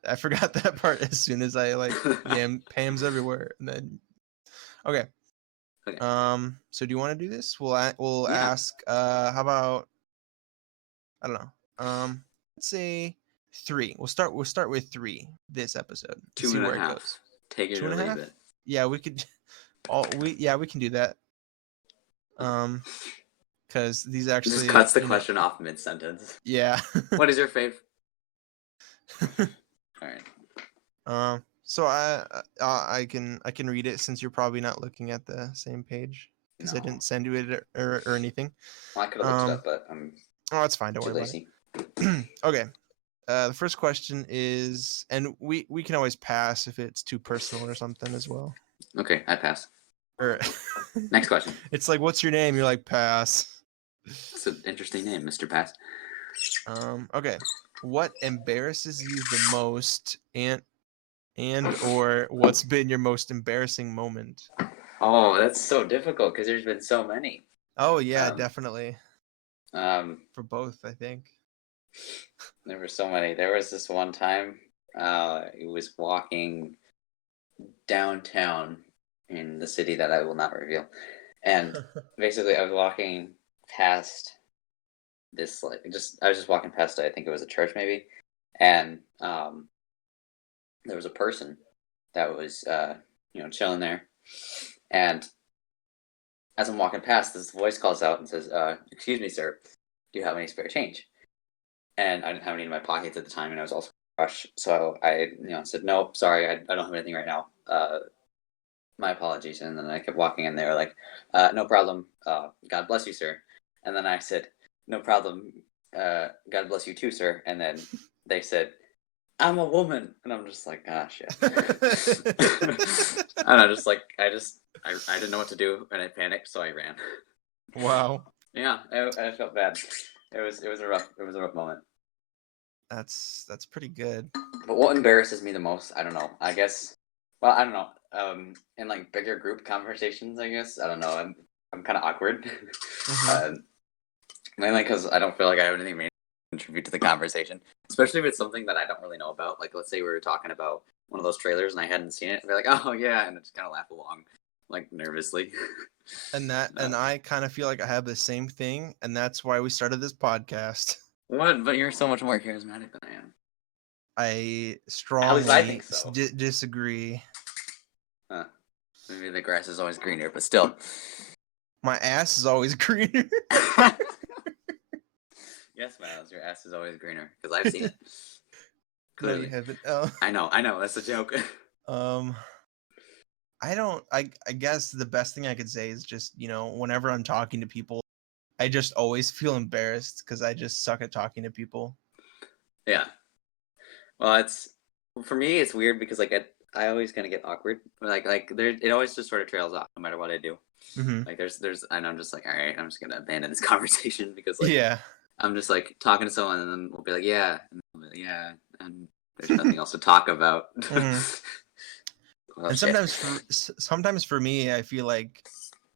I forgot that part as soon as I Pam's everywhere, and then okay. So do you want to do this? We'll ask. How about I don't know. Let's say 3. We'll start with 3 this episode. 2.5. Take it or leave it. Yeah, we could. We can do that. Because these actually just cuts the question off mid-sentence. Yeah. What is your fave? All right. So I can read it since you're probably not looking at the same page because I didn't send you it or anything. Well, I could have looked it up, but I'm. Oh, that's fine. Don't worry lazy. About it. Okay. The first question is, and we can always pass if it's too personal or something as well. Okay, I pass. Or next question. It's like, what's your name? You're like, pass. That's an interesting name, Mr. Pass. Okay. What embarrasses you the most, and or what's been your most embarrassing moment? Oh, that's so difficult because there's been so many. Oh yeah, definitely. For both, I think. There were so many. There was this one time, it was walking downtown in the city that I will not reveal, and basically I was walking past this I was just walking past I think it was a church maybe, and there was a person that was chilling there, and as I'm walking past, this voice calls out and says, "Excuse me, sir, do you have any spare change?" And I didn't have any in my pockets at the time, and I was also rushed, so I said, "No, sorry, I don't have anything right now. My apologies." And then I kept walking, and they were like, "No problem. God bless you, sir." And then I said, "No problem. God bless you too, sir." And then they said, "I'm a woman," and I'm just like, "Ah, shit." And I just I didn't know what to do, and I panicked, so I ran. Wow. Yeah, I felt bad. It was a rough moment. That's pretty good. But what embarrasses me the most, I don't know. I guess, well, I don't know. In like bigger group conversations, I guess I don't know. I'm kind of awkward. Mm-hmm. Mainly because I don't feel like I have anything to contribute to the conversation, especially if it's something that I don't really know about. Like, let's say we were talking about one of those trailers and I hadn't seen it. I'd be like, "Oh yeah," and I just kind of laugh along, like nervously. And I kind of feel like I have the same thing, and that's why we started this podcast. What? But you're so much more charismatic than I am. I strongly At least I think so. Disagree. Huh. Maybe the grass is always greener, but still. My ass is always greener. Yes, Miles, your ass is always greener because I've seen it. Clearly. No, you haven't. Oh. I know. That's a joke. I guess the best thing I could say is just, whenever I'm talking to people, I just always feel embarrassed because I just suck at talking to people. Yeah. Well, for me, it's weird because I always kind of get awkward. It always just sort of trails off no matter what I do. Mm-hmm. Like and I'm just like, all right, I'm just gonna abandon this conversation because yeah. I'm just like talking to someone and then we'll be like, yeah, and we'll be like, yeah, and there's nothing else to talk about. Mm-hmm. Well, and sometimes for me, I feel like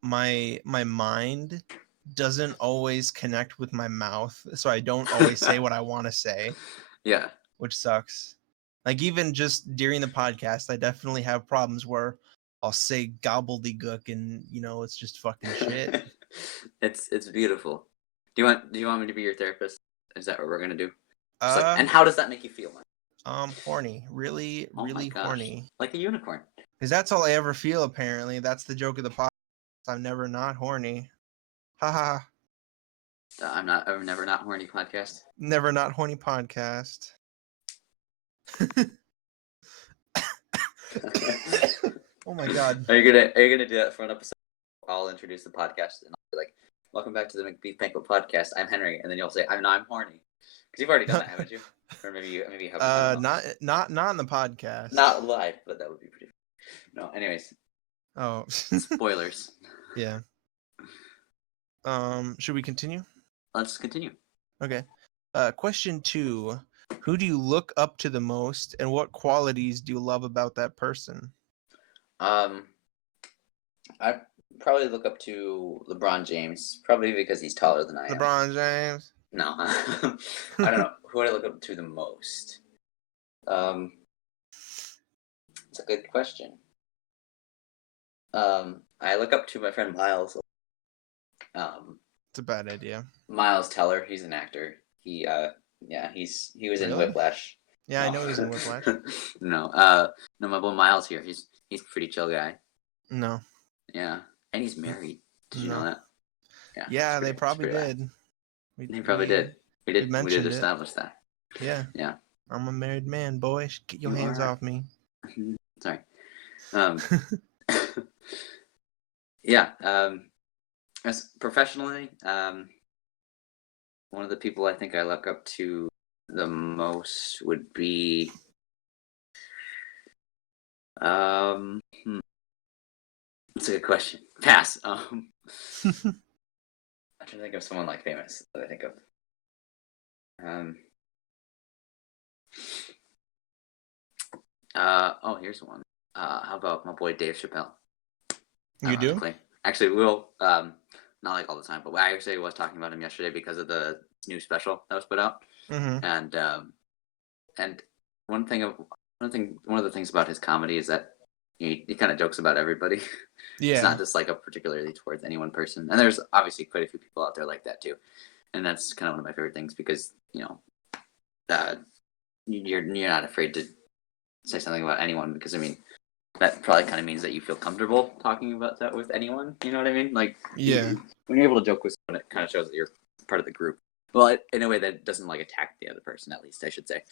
my mind doesn't always connect with my mouth, so I don't always say what I want to say. Yeah. Which sucks. Like even just during the podcast, I definitely have problems where I'll say gobbledygook and it's just fucking shit. It's beautiful. Do you want me to be your therapist? Is that what we're gonna do? And how does that make you feel, man? Horny. Really, really horny. Like a unicorn. Because that's all I ever feel, apparently. That's the joke of the podcast. I'm never not horny. Haha. I'm never not horny podcast. Never not horny podcast. Oh my god. Are you gonna do that for an episode? I'll introduce the podcast and I'll be like, "Welcome back to the Macbeef-Banquet podcast. I'm Henry," and then you'll say, I'm horny." Because you've already done that, haven't you? Or maybe you haven't done it. Not in the podcast. Not live, but that would be pretty. No, anyways. Oh. Spoilers. Yeah. Should we continue? Let's continue. Okay. Question 2. Who do you look up to the most, and what qualities do you love about that person? I probably look up to LeBron James, probably because he's taller than I am. LeBron James? No. I don't know. Who do I look up to the most? It's a good question. I look up to my friend Miles. It's a bad idea. Miles Teller, he's an actor. He was in Whiplash. Yeah, no. I know he's in Whiplash. No, my boy Miles here. He's a pretty chill guy. No. Yeah, and he's married. Did you know that? Yeah, they probably did. They probably did. We did establish that. Yeah. Yeah. I'm a married man, boy. Get your hands off me. Sorry. Yeah. As professionally, one of the people I think I look up to the most would be that's a good question. Pass. I'm trying to think of someone like famous that I think of. Here's one. How about my boy Dave Chappelle? You do? Actually, we'll not like all the time, but I actually was talking about him yesterday because of the new special that was put out. Mm-hmm. And one of the things about his comedy is that he kind of jokes about everybody. Yeah. It's not just like a particularly towards any one person. And there's obviously quite a few people out there like that too. And that's kind of one of my favorite things because, you're not afraid to say something about anyone because, I mean, that probably kind of means that you feel comfortable talking about that with anyone. You know what I mean? Like, yeah. When you're able to joke with someone, it kind of shows that you're part of the group. Well, in a way that doesn't like attack the other person, at least I should say.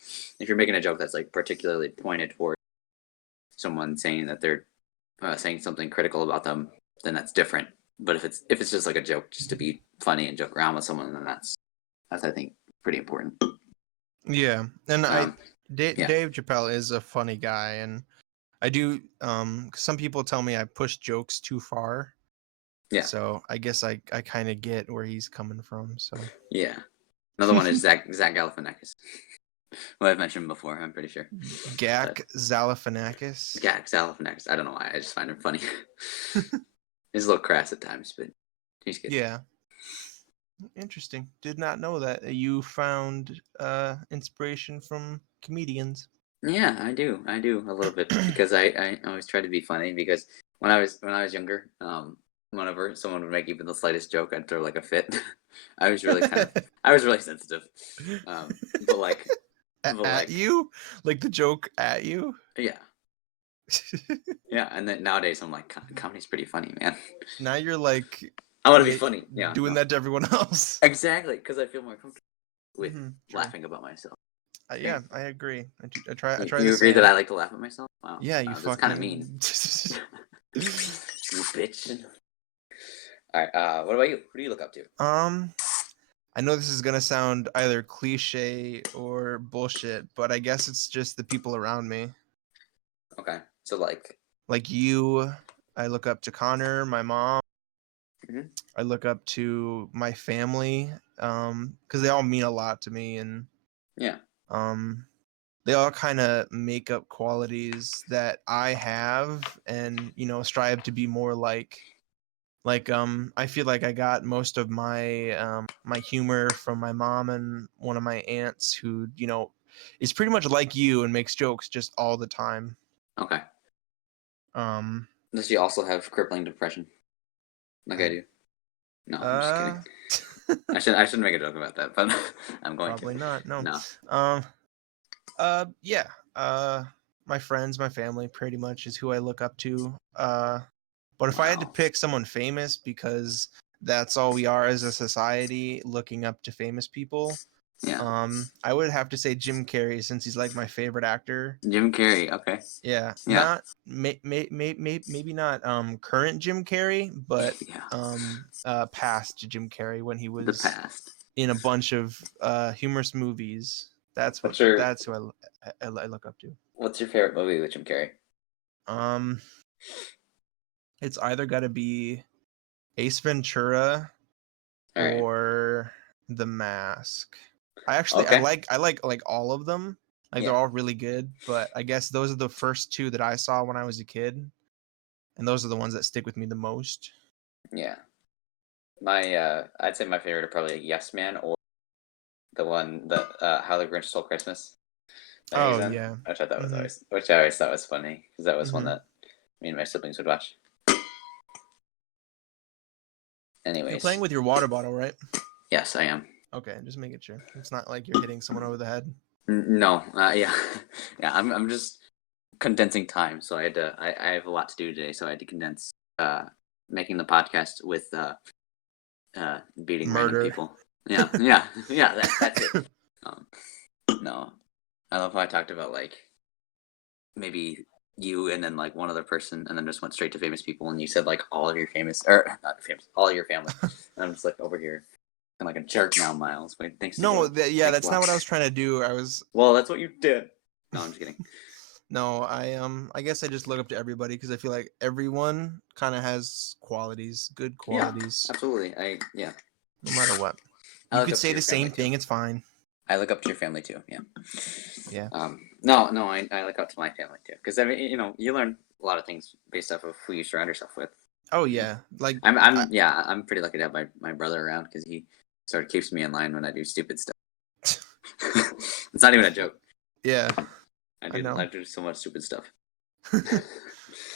If you're making a joke that's like particularly pointed toward someone saying that they're saying something critical about them, then that's different. But if it's just like a joke, just to be funny and joke around with someone, then that's I think pretty important. Yeah, and Dave Chappelle is a funny guy, and I do. Some people tell me I push jokes too far. Yeah. So I guess I kind of get where he's coming from. So yeah. Another one is Zach Galifianakis. Well, I've mentioned before, I'm pretty sure. Galifianakis? Galifianakis. I don't know why. I just find him funny. He's a little crass at times, but he's good. Yeah. Interesting. Did not know that you found inspiration from comedians. Yeah, I do a little bit because I always try to be funny because when I was younger, whenever someone would make even the slightest joke, I'd throw like a fit. I was really sensitive. But like at you? Like the joke at you? Yeah. Yeah, and then nowadays I'm like, comedy's pretty funny, man. Now you're like, I want to be funny. Yeah, doing that to everyone else. Exactly, because I feel more comfortable with laughing about myself. Yeah, I agree. I try. You agree that I like to laugh at myself? Wow. Yeah, you fucking. That's kind of mean. You bitch. All right. What about you? Who do you look up to? I know this is gonna sound either cliche or bullshit, but I guess it's just the people around me. Okay. So like you, I look up to Connor, my mom. Mm-hmm. I look up to my family, because they all mean a lot to me, and they all kind of make up qualities that I have, and strive to be more like. I feel like I got most of my my humor from my mom and one of my aunts who, is pretty much like you and makes jokes just all the time. Okay. Does she also have crippling depression? Like I do? No, I'm just kidding. I shouldn't make a joke about that, but I'm going probably to. Not. No. No. Yeah. My friends, my family pretty much is who I look up to. But if I had to pick someone famous, because that's all we are as a society, looking up to famous people, I would have to say Jim Carrey, since he's like my favorite actor. Jim Carrey, okay. Yeah. Not maybe not current Jim Carrey, but past Jim Carrey when he was the past. in a bunch of humorous movies. That's What's who your I look up to. What's your favorite movie with Jim Carrey? It's either got to be Ace Ventura All right. or The Mask. I Okay. like all of them. Like Yeah. they're all really good, but I guess those are the first two that I saw when I was a kid, and those are the ones that stick with me the most. Yeah. I'd say my favorite are probably Yes Man or the one that How the Grinch Stole Christmas. That he's Oh in, yeah. which I always thought was funny because that was one Mm-hmm. that me and my siblings would watch. You're Anyways, playing with your water bottle, right? yes, I am. Okay, just making sure. It's not like you're hitting someone over the head. No, yeah, yeah. I'm just condensing time, so I have a lot to do today, so I had to condense making the podcast with beating random Murder. people. Yeah, yeah, yeah. That's it. No, I love how I talked about like maybe you and then like one other person, and then just went straight to famous people, and you said like all of your famous or not famous, all of your family. And I'm just like over here and like a jerk now, Miles. Wait, thanks. No, Thanks that's a not lot. what I was trying to do. I was Well, that's what you did. No, I'm just kidding. No, I guess I just look up to everybody because I feel like everyone kind of has qualities, good Yeah, qualities, absolutely. no matter what. I You look could up to say your the same family too. thing, it's fine. I look up to your family too. Yeah. Yeah. No, I look up to my family too because I mean, you learn a lot of things based off of who you surround yourself with. Oh yeah, like I'm pretty lucky to have my brother around because he sort of keeps me in line when I do stupid stuff. It's not even a joke. yeah, I know. do so much stupid stuff.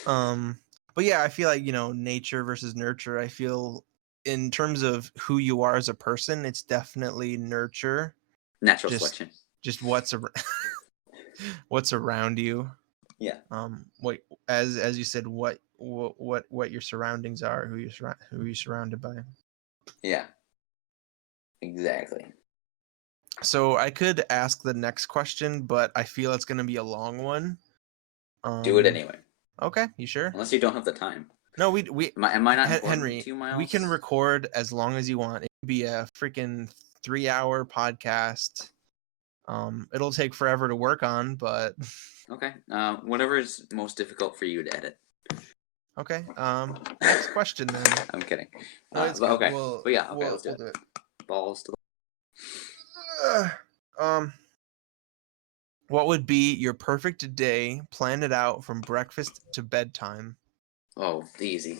But yeah, I feel like nature versus nurture. I feel in terms of who you are as a person, it's definitely nurture. Natural selection. Just what's what's around you. Yeah. What as you said, what your surroundings are, who you're surrounded by. Yeah. Exactly. So I could ask the next question, but I feel it's going to be a long one. Do it anyway. Okay, you sure? Unless you don't have the time. No, am I not important Henry, to you, Miles? we can record as long as you want. It could be a freaking 3-hour podcast. It'll take forever to work on, but okay. Whatever is most difficult for you to edit. Okay. Next question then. I'm kidding. No, it's but good. okay. But yeah, okay, let's do do it. Balls to the. What would be your perfect day? Plan it out from breakfast to bedtime. Oh, easy.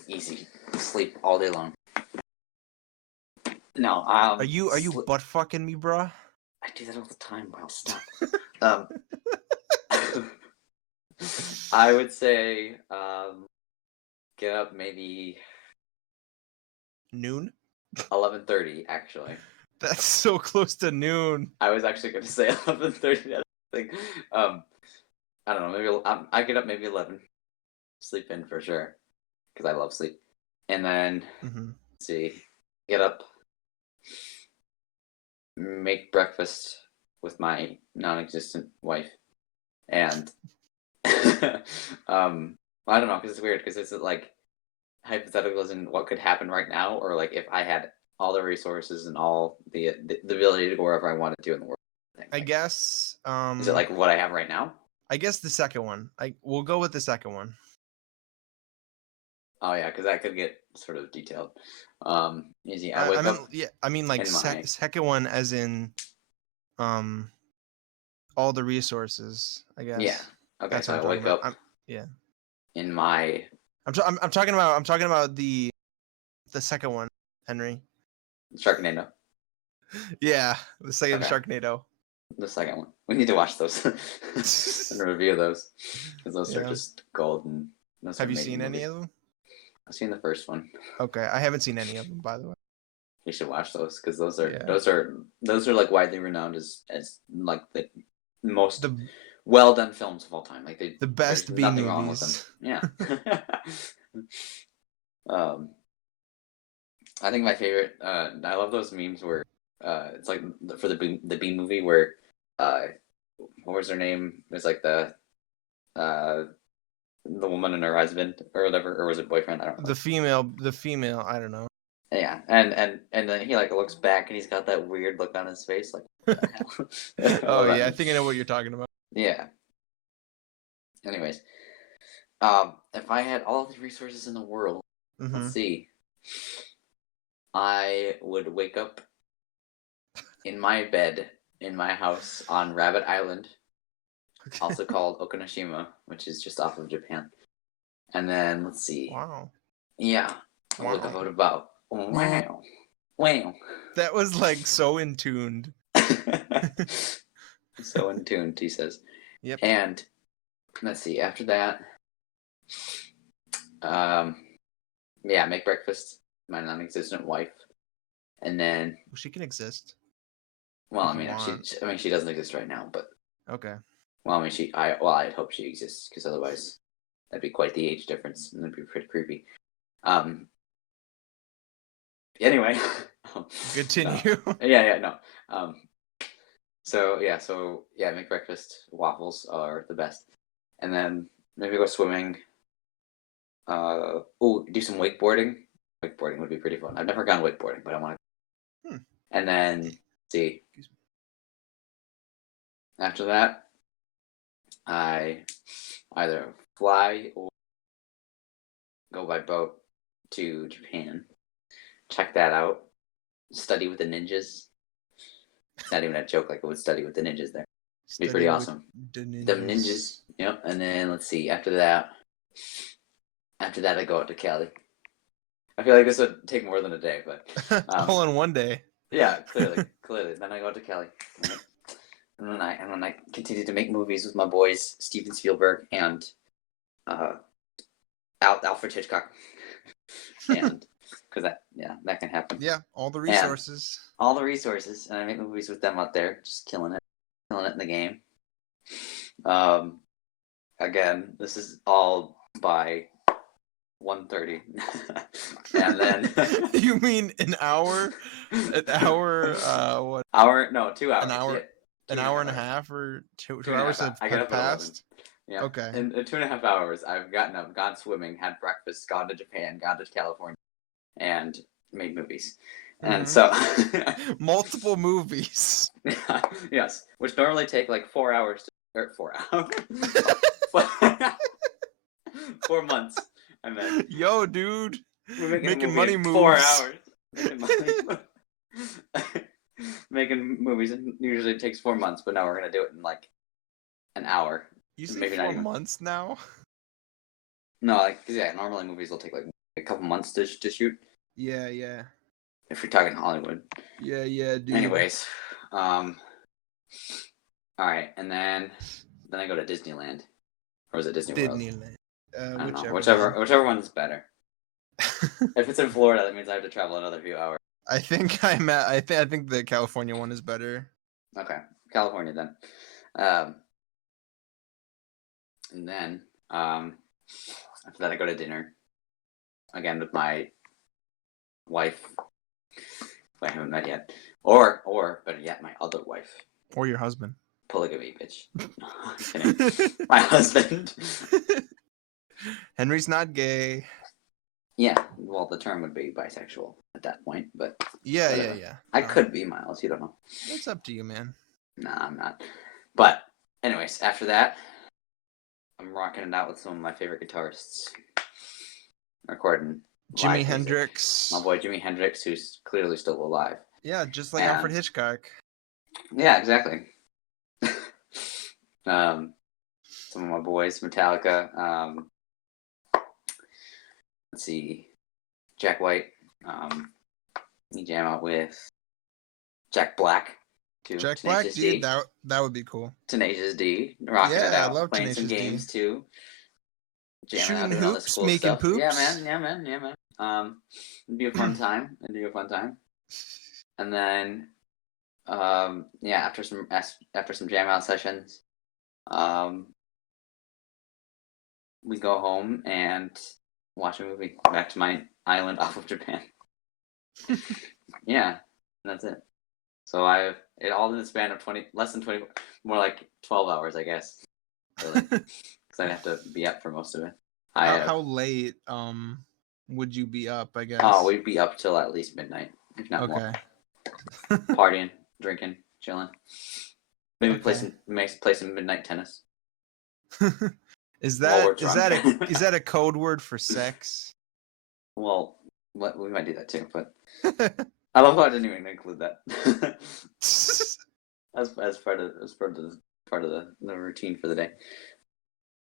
Sleep all day long. No, Are you butt fucking me, bruh? I do that all the time, Miles. Stop. I would say get up maybe noon. 11:30. Actually, that's so close to noon. I was actually going to say 11:30. I don't know. Maybe I get up maybe 11. Sleep in for sure because I love sleep. And then let's see, get up, make breakfast with my non-existent wife, and I don't know because it's weird because it's like hypothetical as in what could happen right now, or like if I had all the resources and all the ability to go wherever I wanted to in the world. I guess. Is it like what I have right now? I guess the second one. We'll go with the second one. Oh yeah, because that could get sort of detailed. Easy. I wake up. Yeah, I mean like second one as in, all the resources. I guess. Yeah. Okay. That's so I wake up. Yeah. In my. I'm talking about the second one, Henry. Sharknado. Yeah, the second Sharknado. The second one. We need to watch those and review those because those are just gold. And those have you seen any of them? I've seen the first one. Okay, I haven't seen any of them, by the way. You should watch those because those are like widely renowned as like the most well done films of all time. Like the best B movies. Wrong with them. Yeah. I think my favorite. I love those memes where it's like for the B movie where what was her name? It was like the woman and her husband or whatever, or was it boyfriend? I don't know. The female. I don't know. Yeah, and then he like looks back and he's got that weird look on his face, like what the hell? Oh Well, yeah, I think I know what you're talking about. yeah. Anyways, if I had all the resources in the world, let's see, I would wake up in my bed in my house on Rabbit Island, also called Okinoshima, which is just off of Japan. And then let's see. Wow. Yeah. Wow. Look out about. Wow. Wow. That was like so in tuned. So in tuned, he says. Yep. And let's see. After that, yeah, make breakfast. My non-existent wife, and then. Well, she can exist. Well, I mean, she doesn't exist right now, but. Okay. Well, I mean, I'd hope she exists, because otherwise, that'd be quite the age difference, and that'd be pretty creepy. Anyway. Continue. No. So make breakfast. Waffles are the best, and then maybe go swimming. Do some wakeboarding. Wakeboarding would be pretty fun. I've never gone wakeboarding, but I want to. And then see. After that, I either fly or go by boat to Japan. Check that out. Study with the ninjas. It's not even a joke. Like I would study with the ninjas there. It'd be pretty awesome. The ninjas. Yep. And then let's see. After that, I go out to Cali. I feel like this would take more than a day, but all in one day. Yeah, clearly. Then I go out to Cali, right? and then I continue to make movies with my boys Steven Spielberg and Alfred Hitchcock, and because that can happen. Yeah, all the resources. And I make movies with them out there, just killing it in the game. Again, this is all by 1:30, and then you mean an hour? An hour? What? Hour? No, 2 hours. An hour? Yeah, an hour and a half, or two hours have passed? Yeah. Okay. In 2.5 hours, I've gotten up, gone swimming, had breakfast, gone to Japan, gone to California, and made movies. And so multiple movies. Yes, which normally take like 4 hours. 4 hours. 4 months. And then yo, dude, we're making money moves. 4 hours. Making movies usually takes 4 months, but now we're gonna do it in like an hour. You say 4 months now? No, normally movies will take like a couple months to shoot. Yeah. If you're talking Hollywood. Yeah, dude. Anyways, all right, and then I go to Disneyland, or is it Disney World? Disneyland. I don't know. Whichever one's better. If it's in Florida, that means I have to travel another few hours. I think I think the California one is better. Okay, California then. And then after that, I go to dinner again with my wife, who I haven't met yet, or better yet, my other wife, or your husband. Polygamy, bitch. No, I'm kidding. My husband. Henry's not gay. Yeah, well, the term would be bisexual at that point, but yeah. I could be, Miles. You don't know. It's up to you, man. Nah, I'm not. But anyways, after that, I'm rocking it out with some of my favorite guitarists. Recording Jimi Hendrix. My boy Jimi Hendrix, who's clearly still alive. Yeah, just like Alfred Hitchcock. Yeah, exactly. Some of my boys, Metallica. Let's see, Jack White. We jam out with Jack Black. Too. Jack Black, dude, that would be cool. Tenacious D, rocking it out. I love playing Tenacious some games D. Too. Shooting out, doing hoops, cool making stuff. poops. Yeah, man. It'd be a fun time. And then, after some jam out sessions, we go home and watch a movie. Back to my island off of Japan. Yeah, that's it. So I've it all in the span of less than 20, more like 12 hours, I guess. Really, because I'd have to be up for most of it. How late would you be up, I guess? Oh, we'd be up till at least midnight, if not more. Partying, drinking, chilling. Maybe play some midnight tennis. Is that a code word for sex? Well, we might do that too, but I love how I didn't even include that as part of the routine for the day.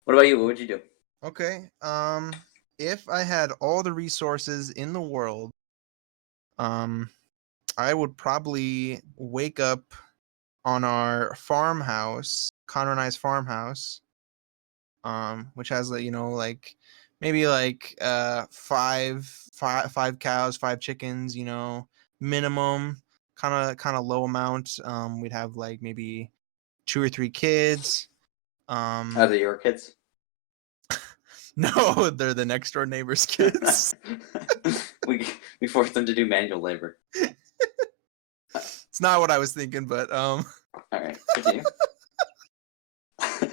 What about you? What would you do? Okay. If I had all the resources in the world, I would probably wake up on our farmhouse, Connor and I's farmhouse, which has like maybe like five cows, 5 chickens, minimum, kind of low amount. We'd have like maybe 2 or 3 kids. Are they your kids? No, they're the next door neighbor's kids. we force them to do manual labor. It's not what I was thinking, but All right, continue. I'm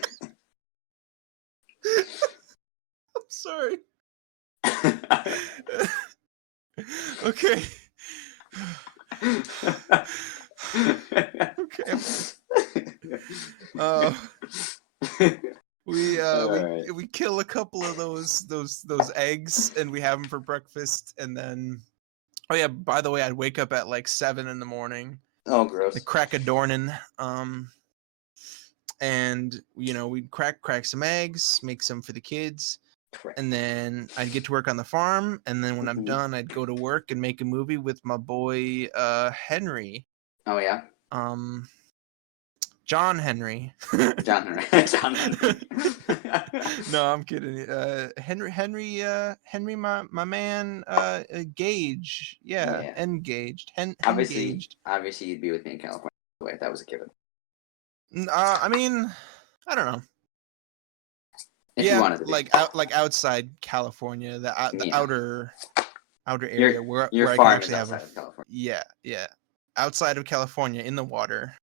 sorry. Okay. Okay. We kill a couple of those eggs and we have them for breakfast, and then by the way, I'd wake up at like 7 a.m. Oh, gross. The crack a dornin, and we'd crack some eggs, make some for the kids. And then I'd get to work on the farm, and then when I'm done, I'd go to work and make a movie with my boy Henry. Oh yeah. John Henry. John Henry. No, I'm kidding. Henry, my man, Gage. Yeah. Engaged. Engaged. Obviously, you'd be with me in California. Wait, that was a given. I mean, I don't know. If you wanted to be. like outside California, the outer area where your I farm can actually is have outside of California. Yeah, outside of California in the water.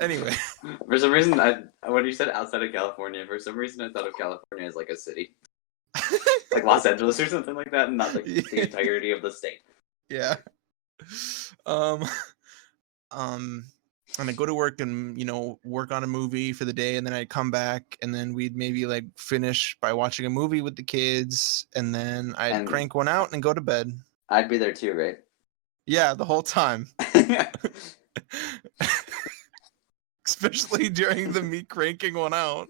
Anyway, for some reason, when you said outside of California, for some reason I thought of California as like a city, like Los Angeles or something like that, and not like the entirety of the state. Yeah. And I go to work and work on a movie for the day, and then I'd come back, and then we'd maybe like finish by watching a movie with the kids, and then I'd crank one out and go to bed. I'd be there too, right? Yeah, the whole time. Especially during the me cranking one out.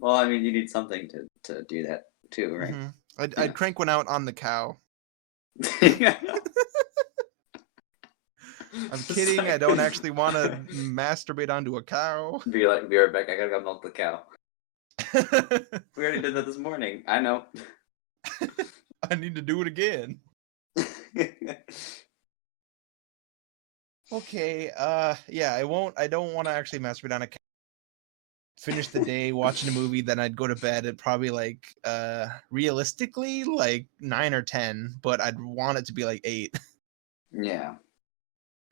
Well, I mean, you need something to do that too, right? Mm-hmm. I'd crank one out on the cow. I'm kidding. I don't actually want to masturbate onto a cow. Be right back. I gotta go milk the cow. We already did that this morning. I know. I need to do it again. Okay. Yeah. I don't want to actually masturbate on a cow. Finish the day watching a movie, then I'd go to bed at probably like realistically like 9 or 10, but I'd want it to be like 8. Yeah.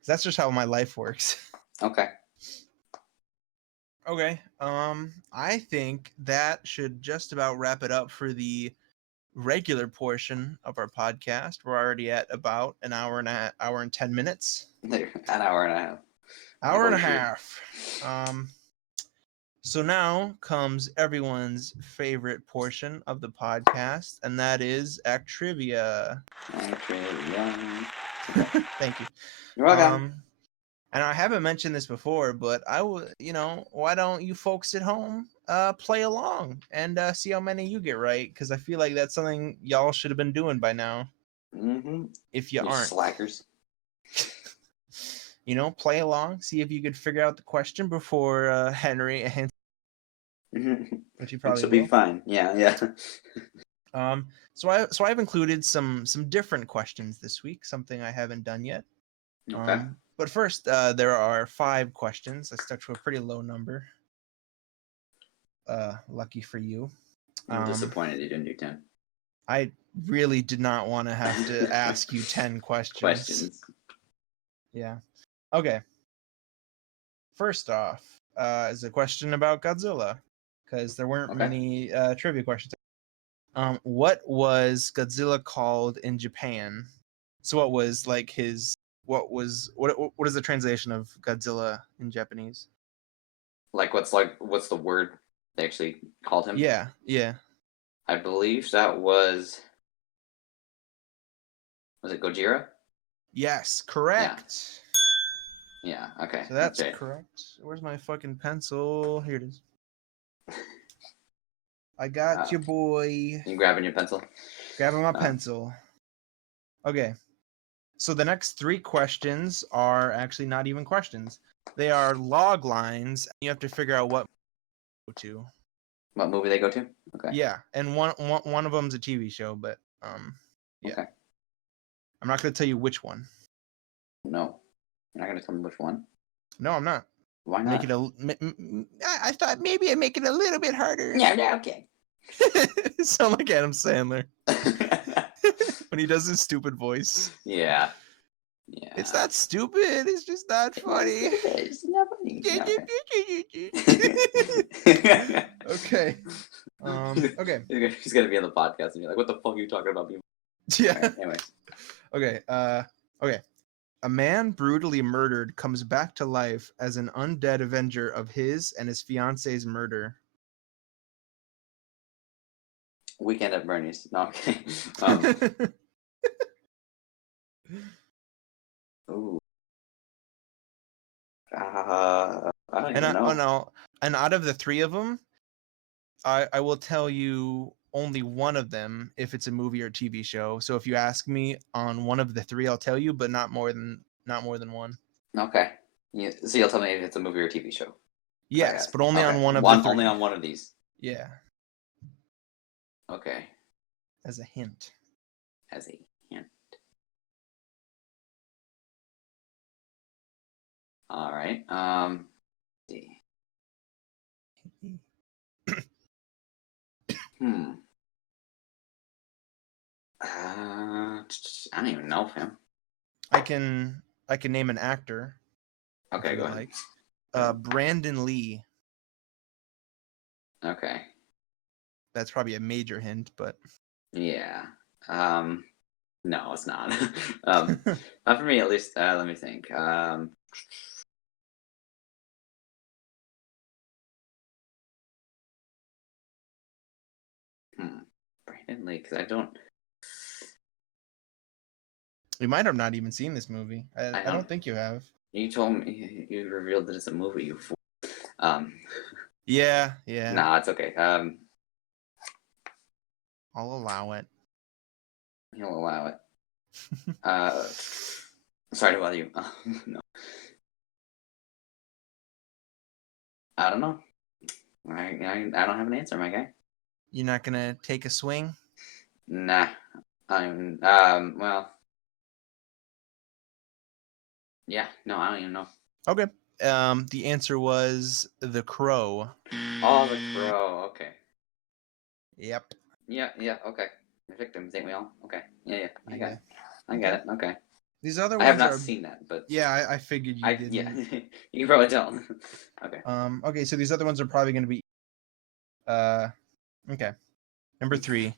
That's just how my life works. Okay. I think that should just about wrap it up for the regular portion of our podcast. We're already at about an hour and 10 minutes. An hour and a half. Hour and a half. So now comes everyone's favorite portion of the podcast, and that is Actrivia. Thank you. You're welcome. And I haven't mentioned this before, but why don't you folks at home play along and see how many you get right? Because I feel like that's something y'all should have been doing by now. Mm-hmm. If you aren't. Slackers. Play along, see if you could figure out the question before Henry answers. Which you probably will. Be fine. Yeah. So I've included some different questions this week, something I haven't done yet. Okay. But first, there are 5 questions. I stuck to a pretty low number. Lucky for you. I'm disappointed you didn't do 10. I really did not want to have to ask you 10 questions. Yeah. Okay. First off, is a question about Godzilla. because there weren't Okay. many trivia questions. What was Godzilla called in Japan? So what was like his? What is the translation of Godzilla in Japanese? What's the word they actually called him? Yeah. I believe that was it Gojira? Yes, correct. Yeah. Okay. So that's it. correct. Where's my fucking pencil? Here it is. I got you, boy. You grabbing your pencil? Grabbing my pencil. Okay. So the next 3 questions are actually not even questions. They are log lines. You have to figure out what go to. What movie they go to? Okay. Yeah, and one of them's a TV show, but yeah. Okay. I'm not going to tell you which one. No, you're not gonna tell me which one. No, I'm not. Why not? Make it I thought maybe I'd make it a little bit harder. Yeah, okay. Sound like Adam Sandler when he does his stupid voice. Yeah. It's not stupid. It's just not funny. It's not funny. Okay. Okay. He's gonna be on the podcast and be like, "What the fuck are you talking about?" Yeah. Right, anyway. Okay. Okay. A man brutally murdered comes back to life as an undead avenger of his and his fiance's murder. Weekend at Bernie's. No, okay. Ooh. I don't even know. Oh no! And out of the 3 of them, I will tell you only one of them if it's a movie or TV show. So if you ask me on one of the 3, I'll tell you, but not more than one. Okay. Yeah, so you'll tell me if it's a movie or TV show. Yes, but only on one of the 3. Only on one of these. Yeah. Okay. As a hint. All right. See. I don't even know him. I can name an actor. Okay, go ahead. Brandon Lee. Okay. That's probably a major hint, but yeah. No, it's not. Not for me, at least. Let me think. Brandon Lee, because I don't. You might have not even seen this movie. I don't think you have. You told me you revealed that it's a movie. You fool. Yeah. Nah, it's okay. I'll allow it. He'll allow it. Sorry to bother you. No. I don't know. I don't have an answer, my guy. You're not gonna take a swing? Nah. Well. Yeah, no, I don't even know. Okay. The answer was The Crow. Oh, The Crow. Okay. Yep. Yeah. Okay. The victims, ain't we all? Okay. Yeah. I got it. Okay. These other ones I have not seen that, but yeah, I figured you did. Yeah, you can probably tell. Okay. Okay, so these other ones are probably going to be. Okay. Number 3.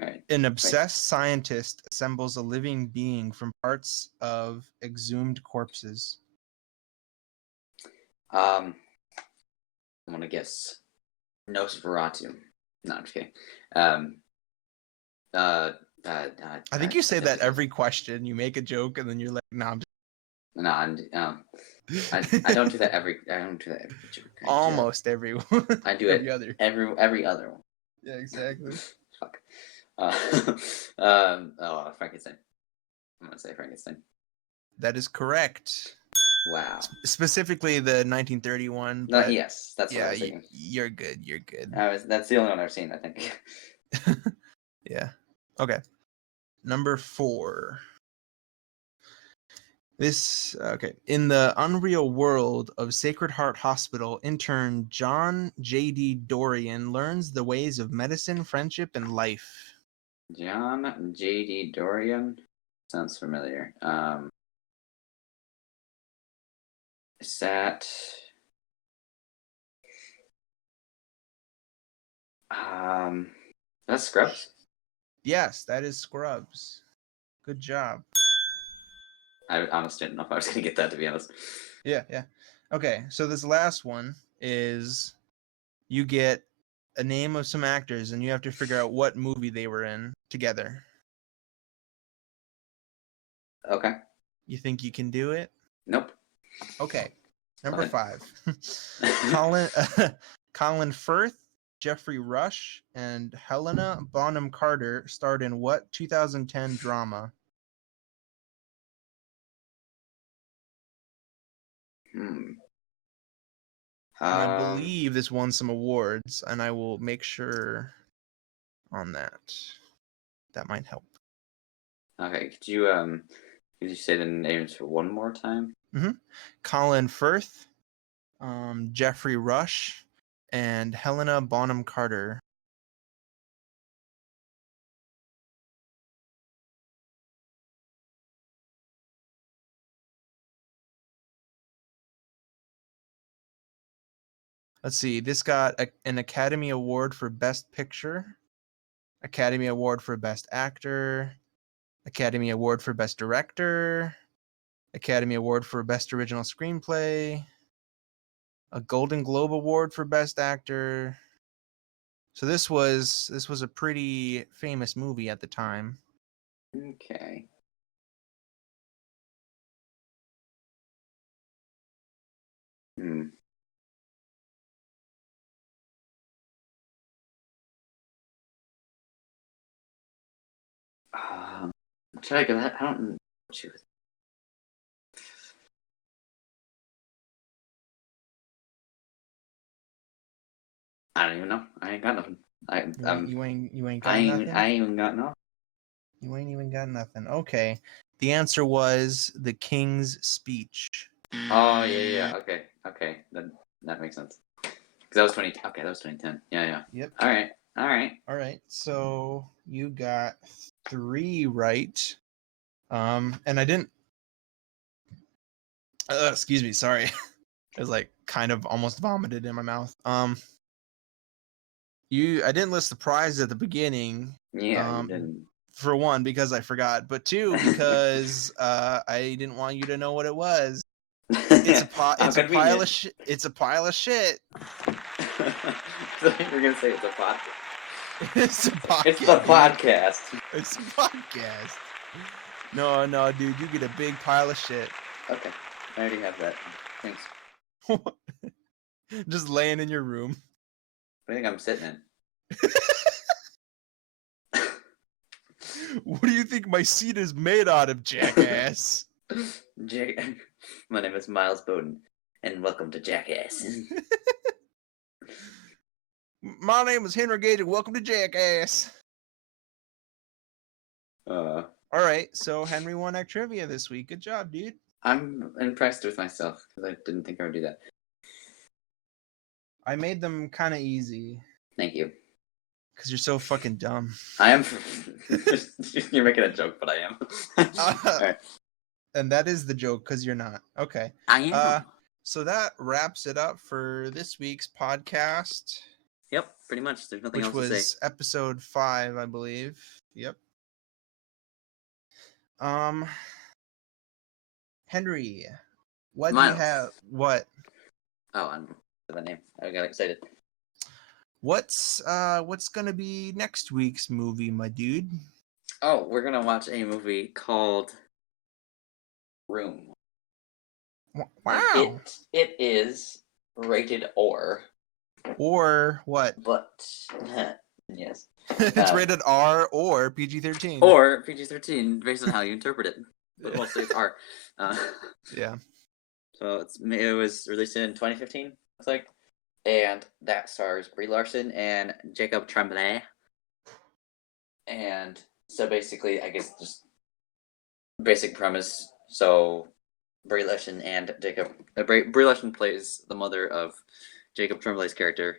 All right. An obsessed scientist assembles a living being from parts of exhumed corpses. I'm gonna guess Nosferatu. No, I'm just kidding. I think you say that every question. You make a joke and then you're like, "No, I'm just." No, I don't do that every. I don't do that every joke. Almost everyone. I do every it other. Every other one. Yeah, exactly. Fuck. Frankenstein. I'm gonna say Frankenstein. That is correct. Wow. Specifically the 1931. No, yes, that's what I was thinking. You're good. You're good. That's the only one I've seen, I think. Yeah. Okay. Number 4. In the unreal world of Sacred Heart Hospital, intern John J.D. Dorian learns the ways of medicine, friendship, and life. John J.D. Dorian sounds familiar. Is that That's Scrubs. Yes, that is Scrubs. Good job. I honestly didn't know if I was gonna get that, to be honest. Yeah. Okay, so this last one is you get a name of some actors and you have to figure out what movie they were in together. Okay. You think you can do it? Nope. Okay. Number Go ahead. 5. Colin Firth, Jeffrey Rush, and Helena Bonham Carter starred in what 2010 drama? And I believe this won some awards, and I will make sure on that. That might help. Okay, could you say the names for one more time? Colin Firth, Jeffrey Rush, and Helena Bonham Carter. Let's see. This got an Academy Award for Best Picture, Academy Award for Best Actor, Academy Award for Best Director, Academy Award for Best Original Screenplay, a Golden Globe Award for Best Actor. So this was a pretty famous movie at the time. Okay. Should I go that? I don't know. I don't even know. I ain't got nothing. You ain't got nothing. I ain't even got no. You ain't even got nothing. Okay. The answer was The King's Speech. Oh yeah. Okay. That makes sense. Because that was 20. Okay, that was 2010. Yeah. Yep. All right. So you got 3 right. And I didn't. Excuse me. Sorry. I was like kind of almost vomited in my mouth. I didn't list the prize at the beginning. Yeah, you didn't. For one, because I forgot, but 2, because I didn't want you to know what it was. It's a pile of shit. It's a pile of shit. So you're gonna say it's a podcast. It's a podcast. It's the podcast. Dude. It's a podcast. No, dude, you get a big pile of shit. Okay, I already have that. Thanks. Just laying in your room. What do you think I'm sitting in? What do you think my seat is made out of, jackass? My name is Miles Bowden, and welcome to Jackass. My name is Henry Gage, and welcome to Jackass. All right, so Henry won Actrivia this week. Good job, dude. I'm impressed with myself because I didn't think I would do that. I made them kind of easy. Thank you. Because you're so fucking dumb. I am. You're making a joke, but I am. All right. And that is the joke, because you're not. Okay. I am. So that wraps it up for this week's podcast. Yep, pretty much. There's nothing else to say. Which was episode 5, I believe. Yep. Henry, what do you have? What? Oh, I don't know the name. I got excited. What's gonna be next week's movie, my dude? Oh, we're gonna watch a movie called Room. Wow. It is rated R. Or what? But yes. It's rated R or PG-13. Or PG-13, based on how you interpret it. But mostly it's R. Yeah. So it was released in 2015, looks like. And that stars Brie Larson and Jacob Tremblay. And so basically, I guess just basic premise. So Brie Larson and Brie Larson plays the mother of Jacob Tremblay's character,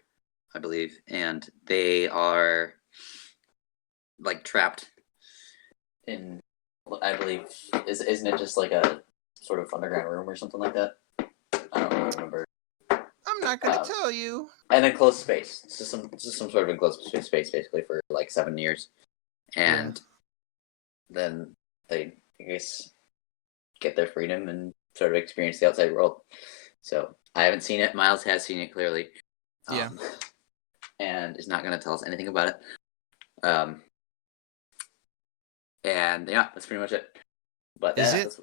I believe, and they are like trapped in, I believe, isn't it just like a sort of underground room or something like that? I don't really remember. I'm not gonna tell you. An enclosed space. It's just some sort of enclosed space, basically, for like 7 years, and then they, I guess, get their freedom and sort of experience the outside world. So I haven't seen it. Miles has seen it clearly. Yeah. And is not going to tell us anything about it. And yeah, that's pretty much it. But that's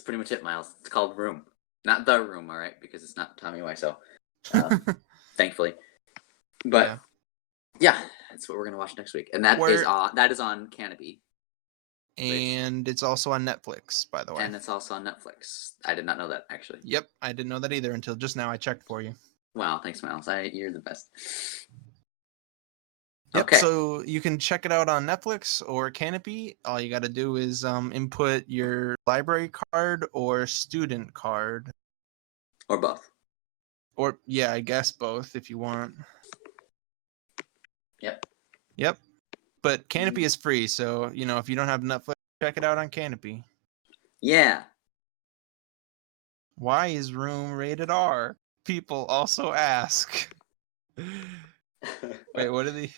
pretty much it, Miles. It's called Room, not The Room, all right, because it's not Tommy Wiseau, thankfully. But yeah, that's what we're gonna watch next week, and that is on Kanopy. And it's also on Netflix, by the way. And it's also on Netflix. I did not know that, actually. Yep, I didn't know that either until just now. I checked for you. Wow, thanks, Miles. You're the best. Yep, okay. So you can check it out on Netflix or Kanopy. All you got to do is input your library card or student card. Or both. Or, yeah, I guess both if you want. Yep. But Kanopy is free, so, if you don't have Netflix, check it out on Kanopy. Yeah. Why is Room rated R? People also ask. Wait, what are they?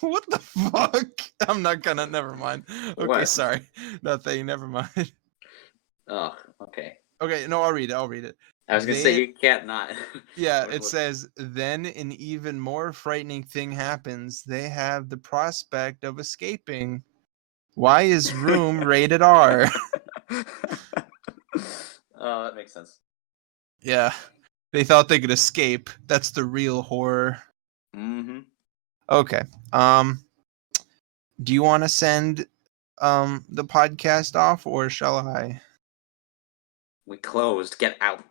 What the fuck? I'm not gonna. Never mind. Okay, what? Sorry. Nothing. Never mind. Oh, okay. Okay, no, I'll read it. I was gonna say you can't not. Yeah, it says, then an even more frightening thing happens. They have the prospect of escaping. Why is Room rated R? Oh, that makes sense. Yeah, they thought they could escape. That's the real horror. Mm-hmm. Okay. Do you want to send the podcast off, or shall I? We closed. Get out.